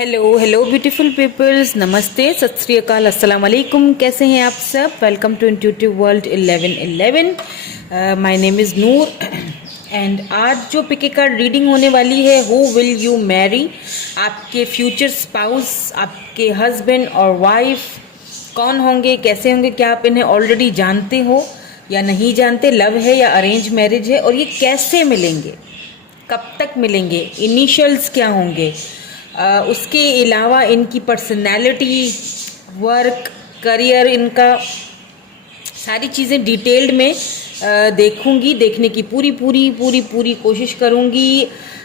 Hello hello beautiful peoples, नमस्ते, सत श्री अकाल, अस्सलाम वालेकुम। कैसे हैं आप सब? Welcome to intuitive world 1111। My name is Noor and आज जो पिके कार्ड रीडिंग होने वाली है, हु विल यू मैरी, आपके फ्यूचर स्पाउस, आपके हस्बैंड और वाइफ कौन होंगे, कैसे होंगे, क्या आप इन्हें ऑलरेडी जानते हो या नहीं जानते, लव है या अरेंज मैरिज है, और ये कैसे मिलेंगे, कब तक मिलेंगे, इनिशियल्स क्या होंगे, उसके अलावा इनकी पर्सनालिटी, वर्क, करियर, इनका सारी चीज़ें डिटेल्ड में देखूंगी, देखने की पूरी पूरी पूरी पूरी कोशिश करूंगी।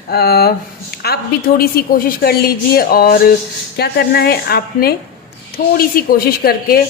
आप भी थोड़ी सी कोशिश कर लीजिए, और क्या करना है, आपने थोड़ी सी कोशिश करके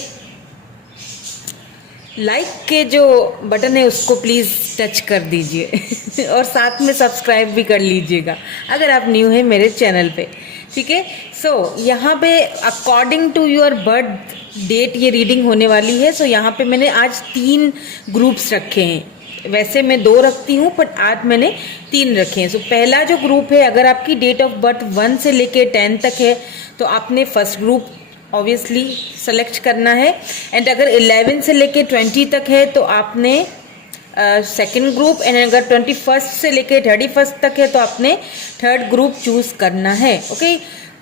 लाइक के जो बटन है उसको प्लीज़ टच कर दीजिए और साथ में सब्सक्राइब भी कर लीजिएगा अगर आप न्यू हैं मेरे चैनल पे, ठीक है। सो यहाँ पे according to your birth date ये रीडिंग होने वाली है। सो यहाँ पे मैंने आज 3 ग्रुप्स रखे हैं। वैसे मैं 2 रखती हूँ, बट आज मैंने 3 रखे हैं। सो पहला जो ग्रुप है, अगर आपकी डेट ऑफ बर्थ 1 से लेके 10 तक है तो आपने फर्स्ट ग्रुप ऑब्वियसली सेलेक्ट करना है, एंड अगर 11 से लेके 20 तक है तो आपने सेकंड ग्रुप, एंड अगर 21 से लेके 31 तक है तो आपने थर्ड ग्रुप चूज करना है। ओके,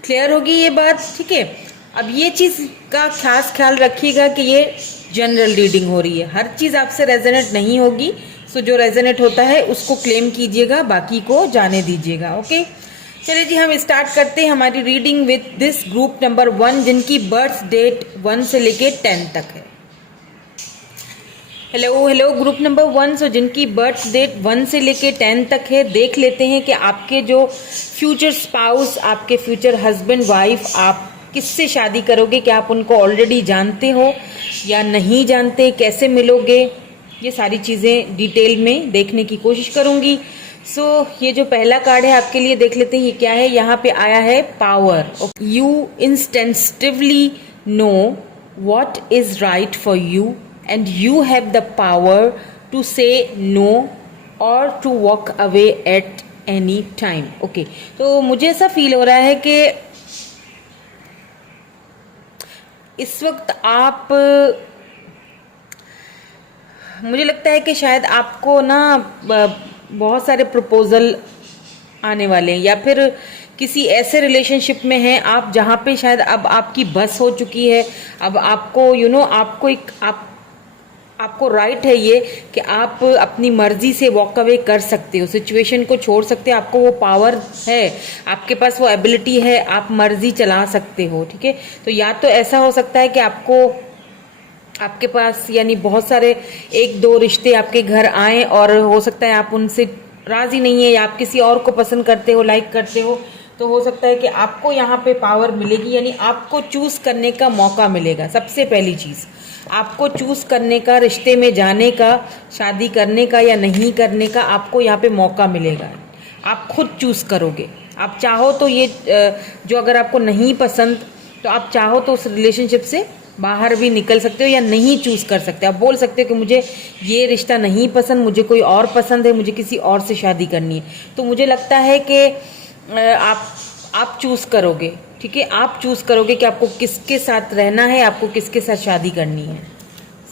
क्लियर होगी ये बात? ठीक है। अब ये चीज़ का खास ख्याल रखिएगा कि ये जनरल रीडिंग हो रही है, हर चीज़ आपसे रेजोनेट नहीं होगी। सो जो रेजोनेट होता है उसको क्लेम कीजिएगा, बाकी को जाने दीजिएगा। ओके, चलिए जी, हम स्टार्ट करते हैं हमारी reading with this group number 1, जिनकी बर्थ डेट 1 से लेके 10 तक है। Hello hello group number 1। सो जिनकी बर्थ डेट 1 से लेके 10 तक है, देख लेते हैं कि आपके जो फ्यूचर स्पाउस, आपके फ्यूचर हस्बैंड वाइफ, आप किससे शादी करोगे, क्या आप उनको ऑलरेडी जानते हो या नहीं जानते, कैसे मिलोगे, ये सारी चीज़ें डिटेल में देखने की कोशिश करूंगी। सो ये जो पहला कार्ड है आपके लिए, देख लेते हैं ये क्या है। यहाँ पे आया है power. You instinctively know what is right for you and you have the power to say no or to walk away at any time. Okay, तो मुझे ऐसा फील हो रहा है कि इस वक्त आप, मुझे लगता है कि शायद आपको ना बहुत सारे प्रपोजल आने वाले हैं, या फिर किसी ऐसे रिलेशनशिप में हैं आप जहाँ पे शायद अब आपकी बस हो चुकी है। अब आपको आपको एक आपको राइट है ये कि आप अपनी मर्जी से वॉक अवे कर सकते हो, सिचुएशन को छोड़ सकते हो। आपको वो पावर है, आपके पास वो एबिलिटी है, आप मर्जी चला सकते हो। ठीक है, तो या तो ऐसा हो सकता है कि आपके पास यानी बहुत सारे 1-2 रिश्ते आपके घर आए, और हो सकता है आप उनसे राजी नहीं है, या आप किसी और को पसंद करते हो, लाइक करते हो, तो हो सकता है कि आपको यहाँ पे पावर मिलेगी, यानी आपको चूज करने का मौका मिलेगा। सबसे पहली चीज, आपको चूज करने का, रिश्ते में जाने का, शादी करने का या नहीं करने का आपको यहाँ पे मौका मिलेगा। आप खुद चूज करोगे। आप चाहो तो ये जो अगर आपको नहीं पसंद, तो आप चाहो तो उस रिलेशनशिप से बाहर भी निकल सकते हो, या नहीं चूज कर सकते। आप बोल सकते हो कि मुझे ये रिश्ता नहीं पसंद, मुझे कोई और पसंद है, मुझे किसी और से शादी करनी है। तो मुझे लगता है कि आप चूज करोगे। ठीक है, आप चूज करोगे कि आपको किसके साथ रहना है, आपको किसके साथ शादी करनी है।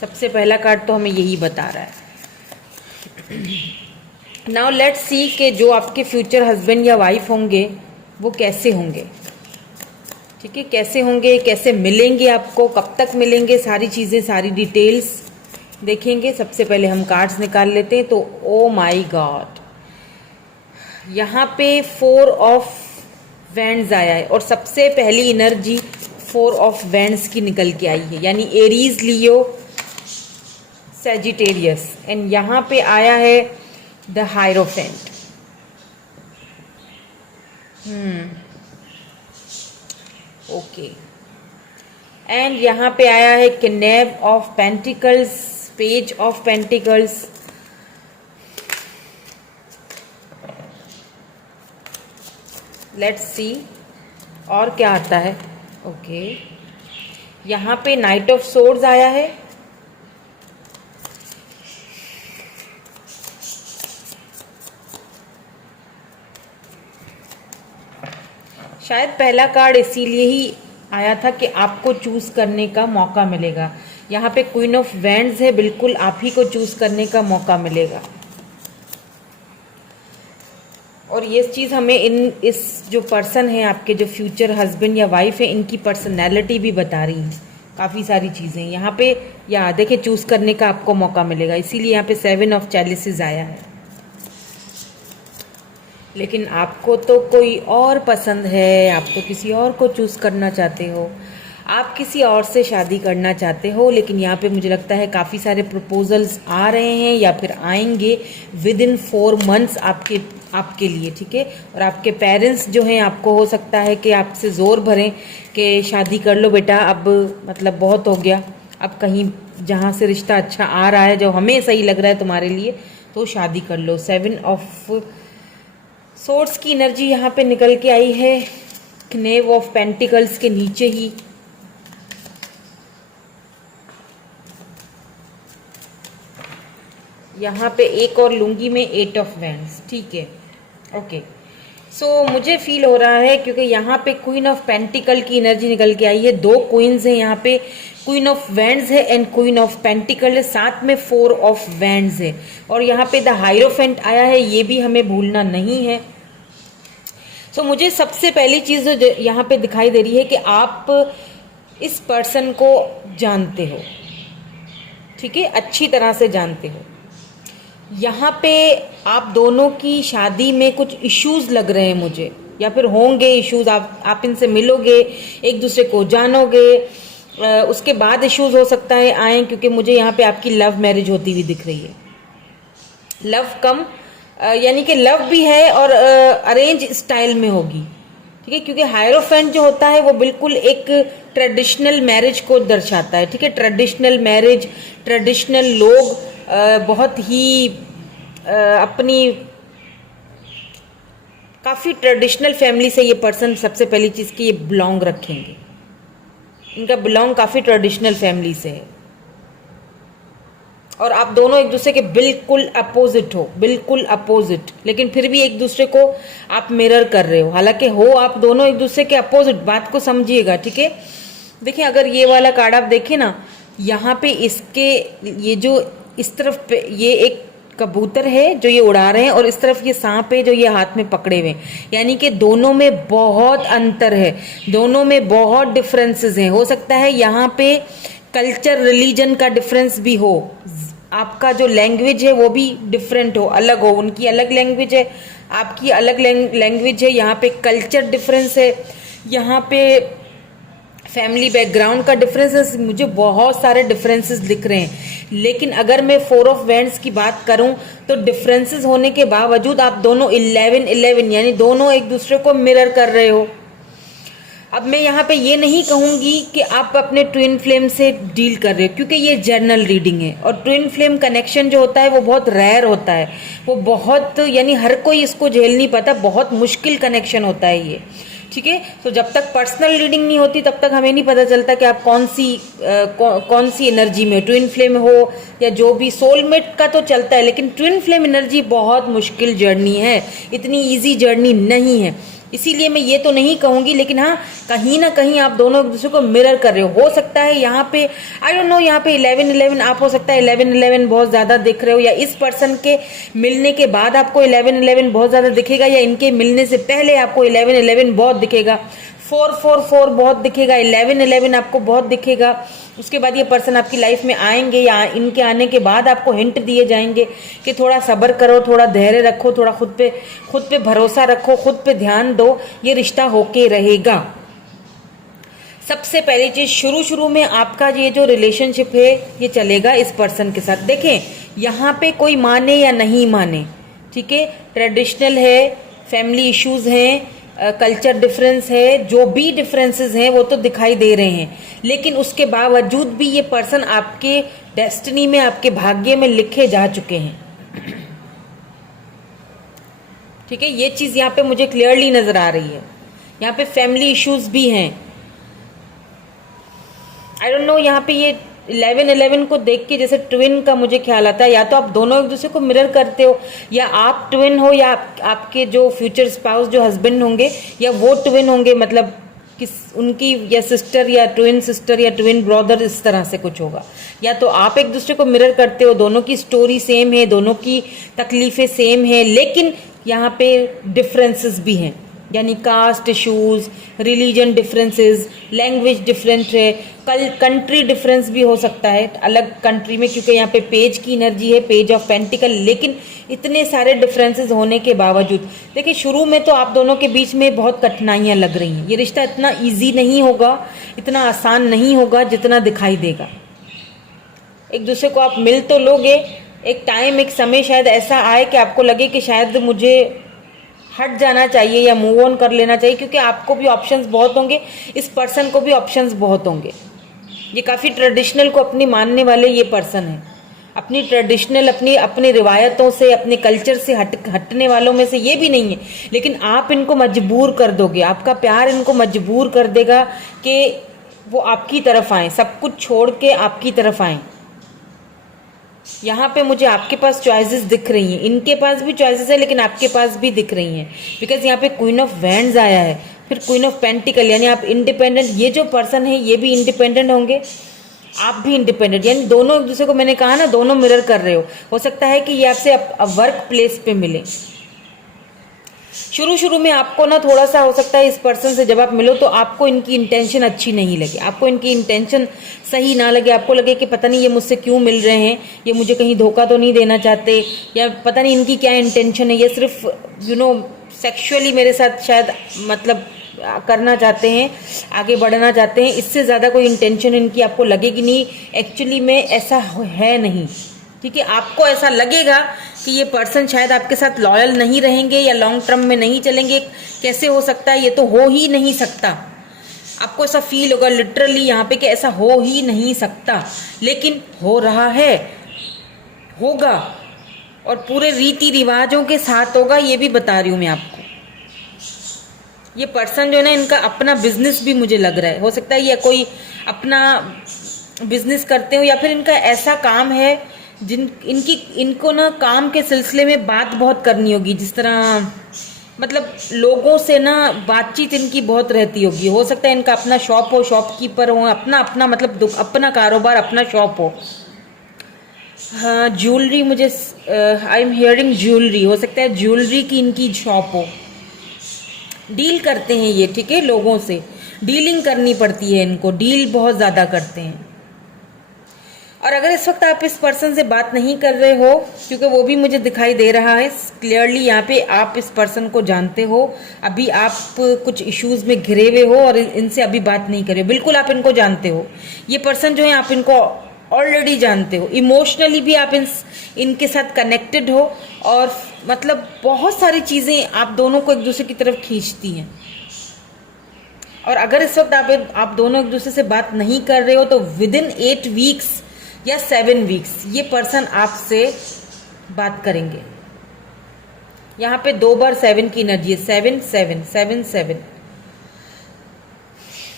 सबसे पहला कार्ड तो हमें यही बता रहा है। नाउ लेट्स सी कि जो आपके फ्यूचर हस्बैंड या वाइफ होंगे वो कैसे होंगे। ठीक है, कैसे होंगे, कैसे मिलेंगे, आपको कब तक मिलेंगे, सारी चीज़ें, सारी डिटेल्स देखेंगे। सबसे पहले हम कार्ड्स निकाल लेते हैं। तो ओ माय गॉड, यहाँ पे 4 ऑफ वैंड्स आया है, और सबसे पहली एनर्जी 4 ऑफ वैंड्स की निकल के आई है, यानी एरीज, लियो, सैजिटेरियस, एंड यहाँ पे आया है द हायरोफेंट। ओके, एंड यहाँ पे आया है किनेब of pentacles, page of pentacles, let's see और क्या आता है। ओके, यहाँ पे नाइट ऑफ सोर्ड्स आया है, शायद पहला कार्ड इसीलिए ही आया था कि आपको चूज करने का मौका मिलेगा। यहाँ पे क्वीन ऑफ वैंड्स है, बिल्कुल आप ही को चूज करने का मौका मिलेगा। और ये चीज़ हमें इस जो पर्सन है आपके, जो फ्यूचर हस्बैंड या वाइफ है, इनकी पर्सनैलिटी भी बता रही है काफ़ी सारी चीज़ें यहाँ पे। या देखिए चूज करने का आपको मौका मिलेगा, इसीलिए यहाँ पे 7 ऑफ चैलिसेस आया है। लेकिन आपको तो कोई और पसंद है, आप तो किसी और को चूज करना चाहते हो, आप किसी और से शादी करना चाहते हो। लेकिन यहाँ पे मुझे लगता है काफ़ी सारे प्रपोजल्स आ रहे हैं या फिर आएंगे विद इन 4 मंथ्स आपके लिए, ठीक है। और आपके पेरेंट्स जो हैं, आपको हो सकता है कि आपसे ज़ोर भरें कि शादी कर लो बेटा, अब मतलब बहुत हो गया, अब कहीं जहाँ से रिश्ता अच्छा आ रहा है, जो हमें सही लग रहा है तुम्हारे लिए, तो शादी कर लो। 7 ऑफ सोर्ड्स की एनर्जी यहाँ पे निकल के आई है, नेव ऑफ पेंटिकल्स के नीचे ही। यहाँ पे एक और लूंगी मैं 8 ऑफ वैंड्स, ठीक है, ओके। सो मुझे फील हो रहा है क्योंकि यहाँ पे क्वीन ऑफ पेंटिकल की एनर्जी निकल के आई है, 2 क्वींस हैं यहाँ पे, क्वीन ऑफ वैंड्स है एंड क्वीन ऑफ पेंटिकल है, साथ में 4 ऑफ वैंड्स है। और यहाँ पे द हाइरोफेंट आया है, ये भी हमें भूलना नहीं है। सो मुझे सबसे पहली चीज़ जो यहाँ पे दिखाई दे रही है कि आप इस पर्सन को जानते हो, ठीक है, अच्छी तरह से जानते हो। यहाँ पे आप दोनों की शादी में कुछ इश्यूज लग रहे हैं मुझे, या फिर होंगे इश्यूज। आप इनसे मिलोगे, एक दूसरे को जानोगे, उसके बाद इश्यूज हो सकता है आए, क्योंकि मुझे यहाँ पे आपकी लव मैरिज होती हुई दिख रही है। लव कम यानी कि लव भी है और अरेंज स्टाइल में होगी, ठीक है, क्योंकि हायरोफेंट जो होता है वो बिल्कुल एक ट्रेडिशनल मैरिज को दर्शाता है, ठीक है। ट्रेडिशनल मैरिज, ट्रेडिशनल लोग बहुत ही अपनी काफ़ी ट्रेडिशनल फैमिली से ये पर्सन, सबसे पहली चीज़ की ये बिलोंग रखेंगे, इनका बिलोंग काफ़ी ट्रेडिशनल फैमिली से है। और आप दोनों एक दूसरे के बिल्कुल अपोजिट हो, बिल्कुल अपोजिट, लेकिन फिर भी एक दूसरे को आप मिरर कर रहे हो। हालांकि हो आप दोनों एक दूसरे के अपोजिट, बात को समझिएगा, ठीक है। देखिए अगर ये वाला कार्ड आप देखें ना, यहाँ पे इसके ये जो इस तरफ पे ये एक कबूतर है जो ये उड़ा रहे हैं, और इस तरफ ये सांप है जो ये हाथ में पकड़े हुए हैं, यानी कि दोनों में बहुत अंतर है, दोनों में बहुत डिफरेंसेस हैं। हो सकता है यहाँ पे कल्चर, रिलीजन का डिफरेंस भी हो, आपका जो लैंग्वेज है वो भी डिफरेंट हो, अलग हो, उनकी अलग लैंग्वेज है, आपकी अलग लैंग्वेज है, यहाँ पे कल्चर डिफरेंस है, यहाँ पे फैमिली बैकग्राउंड का डिफरेंसेस, मुझे बहुत सारे डिफरेंसेस दिख रहे हैं। लेकिन अगर मैं 4 ऑफ वैंड्स की बात करूं तो डिफरेंसेस होने के बावजूद आप दोनों 11-11 यानी दोनों एक दूसरे को मिरर कर रहे हो। अब मैं यहाँ पे ये नहीं कहूँगी कि आप अपने ट्विन फ्लेम से डील कर रहे हो, क्योंकि ये जर्नल रीडिंग है और ट्विन फ्लेम कनेक्शन जो होता है वो बहुत रेयर होता है, वो बहुत यानी हर कोई इसको झेल नहीं पाता, बहुत मुश्किल कनेक्शन होता है ये, ठीक है। तो जब तक पर्सनल रीडिंग नहीं होती तब तक हमें नहीं पता चलता कि आप कौन सी एनर्जी में, ट्विन फ्लेम हो या जो भी, सोलमेट का तो चलता है, लेकिन ट्विन फ्लेम एनर्जी बहुत मुश्किल जर्नी है, इतनी इजी जर्नी नहीं है। इसीलिए मैं ये तो नहीं कहूँगी, लेकिन हाँ कहीं ना कहीं आप दोनों एक दूसरे को मिरर कर रहे हो सकता है यहाँ पे, आई डोंट नो, यहाँ पे 11-11 आप हो सकता है 11-11 बहुत ज़्यादा दिख रहे हो, या इस पर्सन के मिलने के बाद आपको 11-11 बहुत ज़्यादा दिखेगा, या इनके मिलने से पहले आपको 11-11 बहुत दिखेगा, 4-4-4 बहुत दिखेगा, 11-11 आपको बहुत दिखेगा। उसके बाद ये पर्सन आपकी लाइफ में आएंगे, या इनके आने के बाद आपको हिंट दिए जाएंगे कि थोड़ा सब्र करो, थोड़ा धैर्य रखो, थोड़ा खुद पे भरोसा रखो, खुद पे ध्यान दो, ये रिश्ता होके रहेगा। सबसे पहली चीज, शुरू में आपका ये जो रिलेशनशिप है ये चलेगा इस पर्सन के साथ। देखें यहाँ पे कोई माने या नहीं माने, ठीक है, ट्रेडिशनल है, फैमिली इश्यूज हैं, कल्चर डिफरेंस है, जो भी डिफरेंसेस हैं वो तो दिखाई दे रहे हैं, लेकिन उसके बावजूद भी ये पर्सन आपके डेस्टिनी में, आपके भाग्य में लिखे जा चुके हैं, ठीक है। ये चीज यहाँ पे मुझे क्लियरली नजर आ रही है। यहाँ पे फैमिली इश्यूज भी हैं, आई डोंट नो, यहाँ पे ये 11-11 को देख के जैसे ट्विन का मुझे ख्याल आता है, या तो आप दोनों एक दूसरे को मिरर करते हो, या आप ट्विन हो, या आपके जो फ्यूचर स्पाउस जो हस्बैंड होंगे या वो ट्विन होंगे, मतलब किस उनकी या सिस्टर या ट्विन ब्रदर, इस तरह से कुछ होगा। या तो आप एक दूसरे को मिरर करते हो, दोनों की स्टोरी सेम है, दोनों की तकलीफें सेम है, लेकिन यहाँ पे डिफरेंसेस भी हैं, यानी caste issues, religion differences, language different है, कंट्री डिफरेंस भी हो सकता है अलग कंट्री में, क्योंकि यहाँ पे पेज की एनर्जी है, पेज ऑफ पेंटिकल। लेकिन इतने सारे डिफरेंसेस होने के बावजूद देखिए, शुरू में तो आप दोनों के बीच में बहुत कठिनाइयाँ लग रही हैं। ये रिश्ता इतना ईजी नहीं होगा, इतना आसान नहीं होगा जितना दिखाई देगा। एक दूसरे को आप मिल तो लोगे, एक टाइम, एक समय शायद ऐसा आए कि आपको लगे कि शायद मुझे हट जाना चाहिए या मूव ऑन कर लेना चाहिए, क्योंकि आपको भी ऑप्शंस बहुत होंगे, इस पर्सन को भी ऑप्शंस बहुत होंगे। ये काफ़ी ट्रेडिशनल को अपनी मानने वाले ये पर्सन है, अपनी ट्रेडिशनल, अपनी रिवायतों से, अपने कल्चर से हटने वालों में से ये भी नहीं है। लेकिन आप इनको मजबूर कर दोगे, आपका प्यार इनको मजबूर कर देगा कि वो आपकी तरफ आए, सब कुछ छोड़ के आपकी तरफ आए। यहाँ पे मुझे आपके पास चॉइसेस दिख रही हैं, इनके पास भी चॉइसेस है, लेकिन आपके पास भी दिख रही हैं, बिकॉज यहाँ पे क्वीन ऑफ वैंड्स आया है, फिर क्वीन ऑफ पेंटिकल, यानी आप इंडिपेंडेंट, ये जो पर्सन है ये भी इंडिपेंडेंट होंगे, आप भी इंडिपेंडेंट, यानी दोनों एक दूसरे को, मैंने कहा ना, दोनों मिरर कर रहे हो सकता है कि ये आपसे वर्क प्लेस पे मिले। शुरू में आपको ना थोड़ा सा हो सकता है इस पर्सन से जब आप मिलो तो आपको इनकी इंटेंशन अच्छी नहीं लगे, आपको इनकी इंटेंशन सही ना लगे, आपको लगे कि पता नहीं ये मुझसे क्यों मिल रहे हैं, ये मुझे कहीं धोखा तो नहीं देना चाहते, या पता नहीं इनकी क्या इंटेंशन है, ये सिर्फ सेक्सुअली मेरे साथ शायद मतलब करना चाहते हैं, आगे बढ़ना चाहते हैं, इससे ज़्यादा कोई इंटेंशन इनकी आपको लगेगी नहीं। एक्चुअली में ऐसा है नहीं, ठीक है। आपको ऐसा लगेगा कि ये पर्सन शायद आपके साथ लॉयल नहीं रहेंगे या लॉन्ग टर्म में नहीं चलेंगे, कैसे हो सकता है, ये तो हो ही नहीं सकता, आपको ऐसा फील होगा लिटरली यहाँ पे कि ऐसा हो ही नहीं सकता, लेकिन हो रहा है, होगा, और पूरे रीति रिवाजों के साथ होगा, ये भी बता रही हूँ मैं आपको। ये पर्सन जो है ना, इनका अपना बिजनेस भी मुझे लग रहा है, हो सकता है ये कोई अपना बिजनेस करते हो, या फिर इनका ऐसा काम है इनको ना काम के सिलसिले में बात बहुत करनी होगी, जिस तरह मतलब लोगों से ना बातचीत इनकी बहुत रहती होगी। हो सकता है इनका अपना शॉप हो, शॉपकीपर हो, अपना मतलब अपना कारोबार, अपना शॉप हो। हाँ, ज्वेलरी, मुझे आई एम हियरिंग ज्वेलरी, हो सकता है ज्वेलरी की इनकी शॉप हो। डील करते हैं ये, ठीक है, लोगों से डीलिंग करनी पड़ती है इनको, डील बहुत ज़्यादा करते हैं। और अगर इस वक्त आप इस पर्सन से बात नहीं कर रहे हो, क्योंकि वो भी मुझे दिखाई दे रहा है क्लियरली, यहाँ पे आप इस पर्सन को जानते हो, अभी आप कुछ इश्यूज में घिरे हुए हो और इनसे अभी बात नहीं कर रहे हो, बिल्कुल आप इनको जानते हो। ये पर्सन जो है आप इनको ऑलरेडी जानते हो, इमोशनली भी आप इनके साथ कनेक्टेड हो, और मतलब बहुत सारी चीज़ें आप दोनों को एक दूसरे की तरफ खींचती हैं। और अगर इस वक्त आप दोनों एक दूसरे से बात नहीं कर रहे हो तो विदिन 8 वीक्स या 7 वीक्स ये पर्सन आपसे बात करेंगे। यहाँ पे 2 बार 7 की एनर्जी है, 7 7 7 7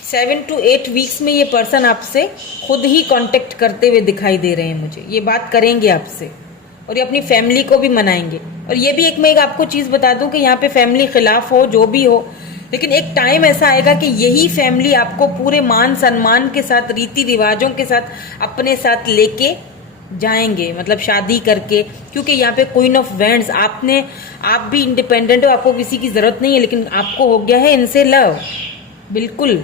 7 to 8 वीक्स में ये पर्सन आपसे खुद ही कांटेक्ट करते हुए दिखाई दे रहे हैं मुझे। ये बात करेंगे आपसे और ये अपनी फैमिली को भी मनाएंगे। और ये भी मैं आपको चीज़ बता दूं कि यहाँ पे फैमिली खिलाफ हो, जो भी हो, लेकिन एक टाइम ऐसा आएगा कि यही फैमिली आपको पूरे मान सम्मान के साथ, रीति रिवाजों के साथ अपने साथ लेके जाएंगे, मतलब शादी करके। क्योंकि यहाँ पे क्वीन ऑफ वैंड्स, आप भी इंडिपेंडेंट हो, आपको किसी की ज़रूरत नहीं है, लेकिन आपको हो गया है इनसे लव, बिल्कुल।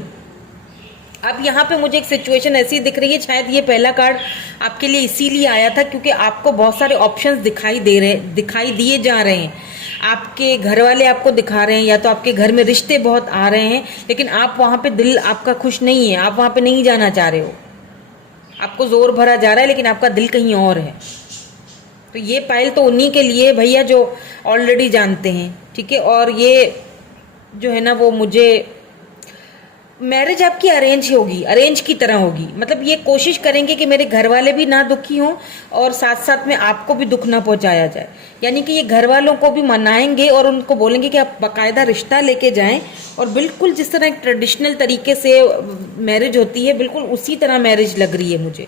अब यहाँ पे मुझे एक सिचुएशन ऐसी दिख रही है, शायद ये पहला कार्ड आपके लिए इसीलिए आया था क्योंकि आपको बहुत सारे ऑप्शंस दिखाई दिए जा रहे हैं। आपके घर वाले आपको दिखा रहे हैं, या तो आपके घर में रिश्ते बहुत आ रहे हैं, लेकिन आप वहाँ पे दिल आपका खुश नहीं है, आप वहाँ पे नहीं जाना चाह रहे हो, आपको जोर भरा जा रहा है, लेकिन आपका दिल कहीं और है। तो ये पाइल तो उन्हीं के लिए भैया जो ऑलरेडी जानते हैं, ठीक है। और ये जो है ना, वो मुझे मैरिज आपकी अरेंज होगी, अरेंज की तरह होगी। मतलब ये कोशिश करेंगे कि मेरे घर वाले भी ना दुखी हों और साथ साथ में आपको भी दुख ना पहुंचाया जाए। यानी कि ये घर वालों को भी मनाएंगे और उनको बोलेंगे कि आप बाकायदा रिश्ता लेके जाएं, और बिल्कुल जिस तरह एक ट्रेडिशनल तरीके से मैरिज होती है, बिल्कुल उसी तरह मैरिज लग रही है मुझे।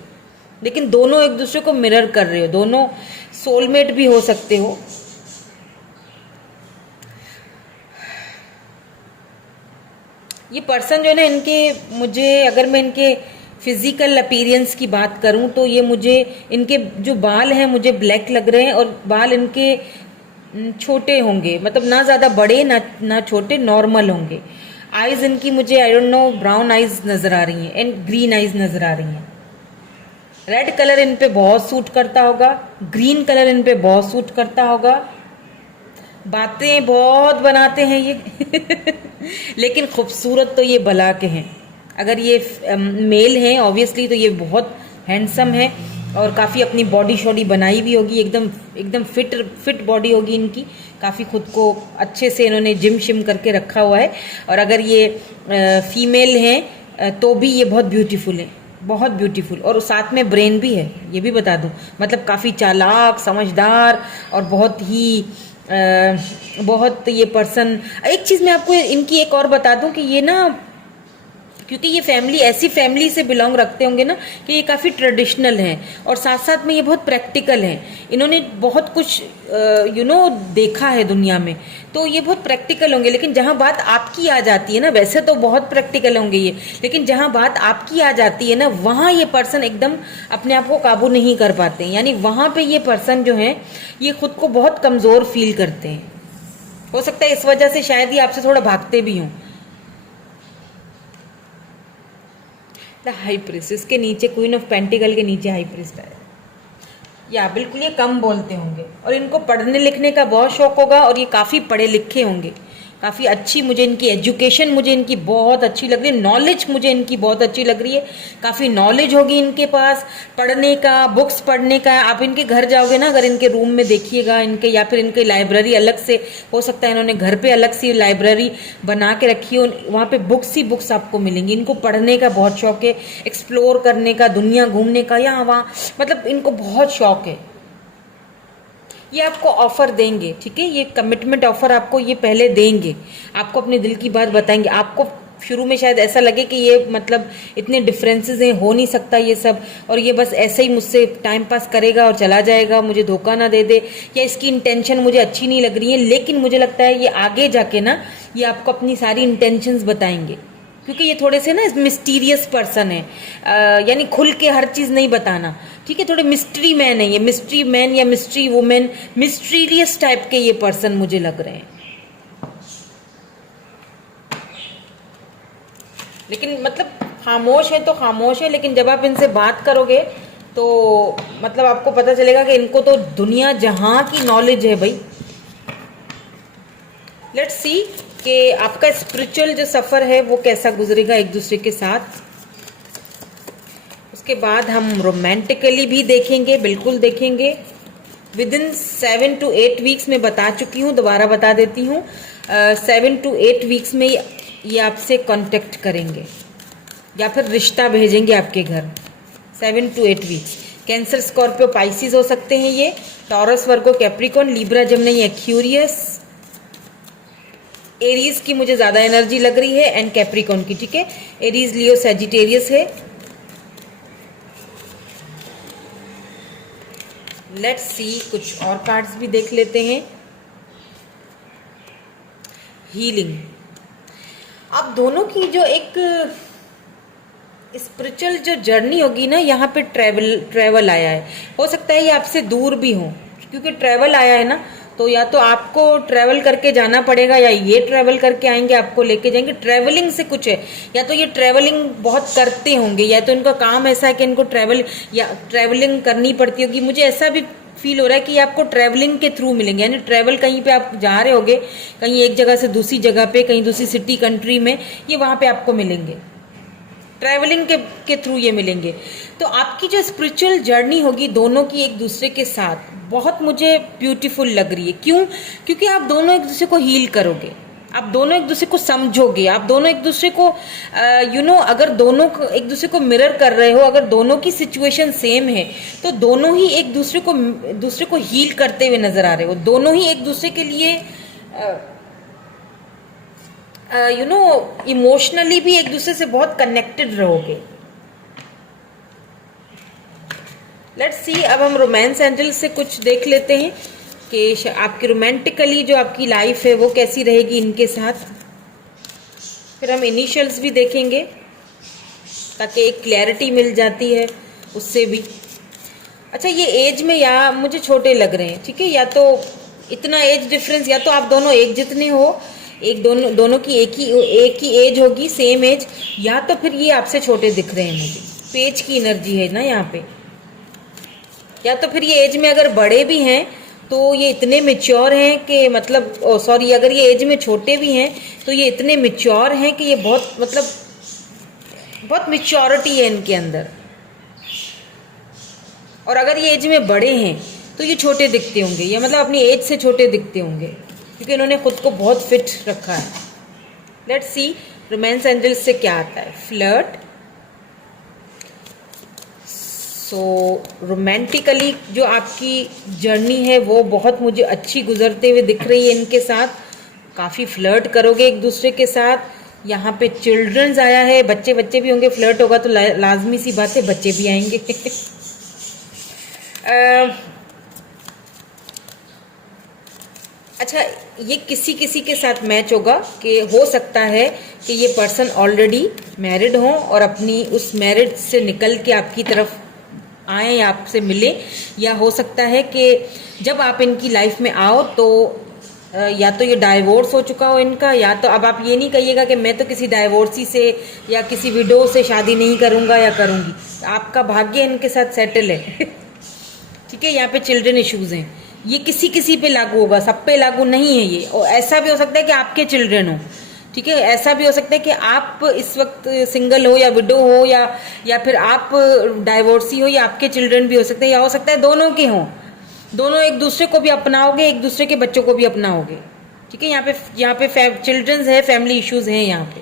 लेकिन दोनों एक दूसरे को मिरर कर रहे हो, दोनों सोलमेट भी हो सकते हो। ये पर्सन जो है ना, इनके, मुझे अगर मैं इनके फिजिकल अपीयरेंस की बात करूं तो ये मुझे, इनके जो बाल हैं मुझे ब्लैक लग रहे हैं, और बाल इनके छोटे होंगे, मतलब ना ज़्यादा बड़े ना छोटे, नॉर्मल होंगे। आईज इनकी मुझे I don't know brown eyes नज़र आ रही हैं एंड ग्रीन आईज नज़र आ रही हैं। रेड कलर इन पे बहुत सूट करता होगा, ग्रीन कलर इन पे बहुत सूट करता होगा। बातें बहुत बनाते हैं ये लेकिन खूबसूरत तो ये भला के हैं। अगर ये मेल हैं ऑब्वियसली तो ये बहुत हैंडसम है और काफ़ी अपनी बॉडी शॉडी बनाई भी होगी, एकदम एकदम फिट बॉडी होगी इनकी, काफ़ी खुद को अच्छे से इन्होंने जिम शिम करके रखा हुआ है। और अगर ये फीमेल हैं तो भी ये बहुत ब्यूटीफुल है, बहुत ब्यूटीफुल, और साथ में ब्रेन भी है, ये भी बता दूं, मतलब काफ़ी चालाक, समझदार, और बहुत ये पर्सन। एक चीज़ मैं आपको इनकी एक और बता दूं कि ये ना, क्योंकि ये फैमिली ऐसी फैमिली से बिलोंग रखते होंगे ना कि ये काफ़ी ट्रेडिशनल हैं, और साथ साथ में ये बहुत प्रैक्टिकल हैं। इन्होंने बहुत कुछ देखा है दुनिया में, तो ये बहुत प्रैक्टिकल होंगे। लेकिन जहाँ बात आपकी आ जाती है ना, वैसे तो बहुत प्रैक्टिकल होंगे ये, लेकिन जहाँ बात आपकी आ जाती है ना, वहाँ ये पर्सन एकदम अपने आप को काबू नहीं कर पाते हैं। यानी वहाँ पे ये पर्सन जो है ये खुद को बहुत कमज़ोर फील करते हैं। हो सकता है इस वजह से शायद ये आपसे थोड़ा भागते भी हों। द हाई प्रिस्ट, इसके नीचे क्वीन ऑफ पेंटिकल के नीचे हाई प्रिस्ट है। या बिल्कुल ये कम बोलते होंगे और इनको पढ़ने लिखने का बहुत शौक होगा, और ये काफ़ी पढ़े लिखे होंगे, काफ़ी अच्छी मुझे इनकी एजुकेशन मुझे इनकी बहुत अच्छी लग रही है, नॉलेज मुझे इनकी बहुत अच्छी लग रही है। काफ़ी नॉलेज होगी इनके पास पढ़ने का, बुक्स पढ़ने का। आप इनके घर जाओगे ना, अगर इनके रूम में देखिएगा इनके, या फिर इनकी लाइब्रेरी अलग से, हो सकता है इन्होंने घर पे अलग सी लाइब्रेरी बना के रखी हो, वहाँ पे बुक्स ही बुक्स आपको मिलेंगी। इनको पढ़ने का बहुत शौक है, एक्सप्लोर करने का, दुनिया घूमने का, यहाँ वहाँ, मतलब इनको बहुत शौक है। ये आपको ऑफर देंगे, ठीक है, ये कमिटमेंट ऑफर आपको ये पहले देंगे, आपको अपने दिल की बात बताएंगे। आपको शुरू में शायद ऐसा लगे कि ये मतलब इतने डिफरेंसेस हैं, हो नहीं सकता ये सब, और ये बस ऐसे ही मुझसे टाइम पास करेगा और चला जाएगा, मुझे धोखा ना दे दे, या इसकी इंटेंशन मुझे अच्छी नहीं लग रही है। लेकिन मुझे लगता है ये आगे जाके ना ये आपको अपनी सारी इंटेंशंस बताएंगे, क्योंकि ये थोड़े से ना मिस्टीरियस पर्सन है, यानी खुल के हर चीज़ नहीं बताना, ठीक है, थोड़े मिस्ट्री मैन है ये, मिस्ट्री मैन या मिस्ट्री वुमेन, मिस्टीरियस टाइप के ये पर्सन मुझे लग रहे हैं। लेकिन मतलब खामोश है तो खामोश है, लेकिन जब आप इनसे बात करोगे तो मतलब आपको पता चलेगा कि इनको तो दुनिया जहां की नॉलेज है भाई। लेट्स सी कि आपका स्पिरिचुअल जो सफ़र है वो कैसा गुजरेगा एक दूसरे के साथ। उसके बाद हम रोमांटिकली भी देखेंगे, बिल्कुल देखेंगे। विद इन 7 to 8 वीक्स में बता चुकी हूँ, दोबारा बता देती हूँ, 7 to 8 वीक्स में ये आपसे कांटेक्ट करेंगे या फिर रिश्ता भेजेंगे आपके घर। 7 to 8 weeks. Cancer, Scorpio, Pisces हो सकते हैं ये, Taurus, Virgo, Capricorn, Libra, Gemini, Aquarius, Aries की मुझे ज़्यादा एनर्जी लग रही है, एंड कैप्रिकॉन की, ठीक है। एरीज, लियो, सैजिटेरियस है। लेट्स सी, कुछ और कार्ड्स भी देख लेते हैं। हीलिंग। आप दोनों की जो एक स्पिरिचुअल जो जर्नी होगी ना, यहाँ पे ट्रैवल आया है। हो सकता है ये आपसे दूर भी हो, क्योंकि ट्रैवल आया है ना, तो या तो आपको ट्रैवल करके जाना पड़ेगा या ये ट्रैवल करके आएंगे, आपको लेके जाएंगे। ट्रैवलिंग से कुछ है, या तो ये ट्रैवलिंग बहुत करते होंगे, या तो इनका काम ऐसा है कि इनको ट्रैवलिंग करनी पड़ती होगी। मुझे ऐसा भी फील हो रहा है कि आपको ट्रैवलिंग के थ्रू मिलेंगे, यानी ट्रैवल कहीं पे आप जा रहे होगे, कहीं एक जगह से दूसरी जगह पे, कहीं दूसरी सिटी, कंट्री में, ये वहाँ पे आपको मिलेंगे, ट्रैवलिंग के थ्रू ये मिलेंगे। तो आपकी जो स्पिरिचुअल जर्नी होगी दोनों की एक दूसरे के साथ, बहुत मुझे ब्यूटीफुल लग रही है। क्यों? क्योंकि आप दोनों एक दूसरे को हील करोगे, आप दोनों एक दूसरे को समझोगे, आप दोनों एक दूसरे को अगर दोनों एक दूसरे को मिरर कर रहे हो, अगर दोनों की सिचुएशन सेम है, तो दोनों ही एक दूसरे को हील करते हुए नजर आ रहे हो, दोनों ही एक दूसरे के लिए इमोशनली भी एक दूसरे से बहुत कनेक्टेड रहोगे। लेट्स सी, अब हम रोमांस एंजल से कुछ देख लेते हैं कि आपकी रोमांटिकली जो आपकी लाइफ है वो कैसी रहेगी इनके साथ। फिर हम इनिशियल्स भी देखेंगे ताकि एक क्लैरिटी मिल जाती है उससे भी। अच्छा, ये एज में या मुझे छोटे लग रहे हैं, ठीक है, या तो इतना एज डिफरेंस, या तो आप दोनों एक जितने हो, एक दोनों की एक ही एज होगी, सेम एज, या तो फिर ये आपसे छोटे दिख रहे हैं मुझे। पेज की एनर्जी है ना यहाँ पे। या तो फिर ये एज में अगर बड़े भी हैं तो ये इतने मेच्योर हैं कि मतलब सॉरी, अगर ये एज में छोटे भी हैं तो ये इतने मेच्योर हैं कि ये बहुत मतलब बहुत मेच्योरिटी है इनके अंदर। और अगर ये एज में बड़े हैं तो ये छोटे दिखते होंगे, या मतलब अपनी एज से छोटे दिखते होंगे, क्योंकि इन्होंने खुद को बहुत फिट रखा है। लेट्स सी रोमांस एंजल्स से क्या आता है। फ्लर्ट। सो रोमांटिकली जो आपकी जर्नी है वो बहुत मुझे अच्छी गुजरते हुए दिख रही है इनके साथ। काफ़ी फ्लर्ट करोगे एक दूसरे के साथ। यहाँ पे चिल्ड्रंस आया है, बच्चे भी होंगे। फ्लर्ट होगा तो लाजमी सी बात है बच्चे भी आएंगे। अच्छा, ये किसी किसी के साथ मैच होगा कि हो सकता है कि ये पर्सन ऑलरेडी मैरिड हो और अपनी उस मैरिड से निकल के आपकी तरफ आए या आपसे मिले, या हो सकता है कि जब आप इनकी लाइफ में आओ तो या तो ये डाइवोर्स हो चुका हो इनका, या तो अब आप ये नहीं कहिएगा कि मैं तो किसी डाइवोर्सी से या किसी विडो से शादी नहीं करूँगा या करूँगी। आपका भाग्य इनके साथ सेटल है। ठीक है, यहाँ पे चिल्ड्रन इश्यूज हैं, ये किसी किसी पे लागू होगा, सब पे लागू नहीं है ये। और ऐसा भी हो सकता है कि आपके चिल्ड्रन हो, ठीक है, ऐसा भी हो सकता है कि आप इस वक्त सिंगल हो या विडो हो, या फिर आप डाइवोर्सी हो, या आपके चिल्ड्रन भी हो सकते हैं, या हो सकता है दोनों के हों। दोनों एक दूसरे को भी अपनाओगे, एक दूसरे के बच्चों को भी अपनाओगे। ठीक है, यहाँ पे चिल्ड्रंस है, फैमिली इश्यूज हैं यहाँ पे,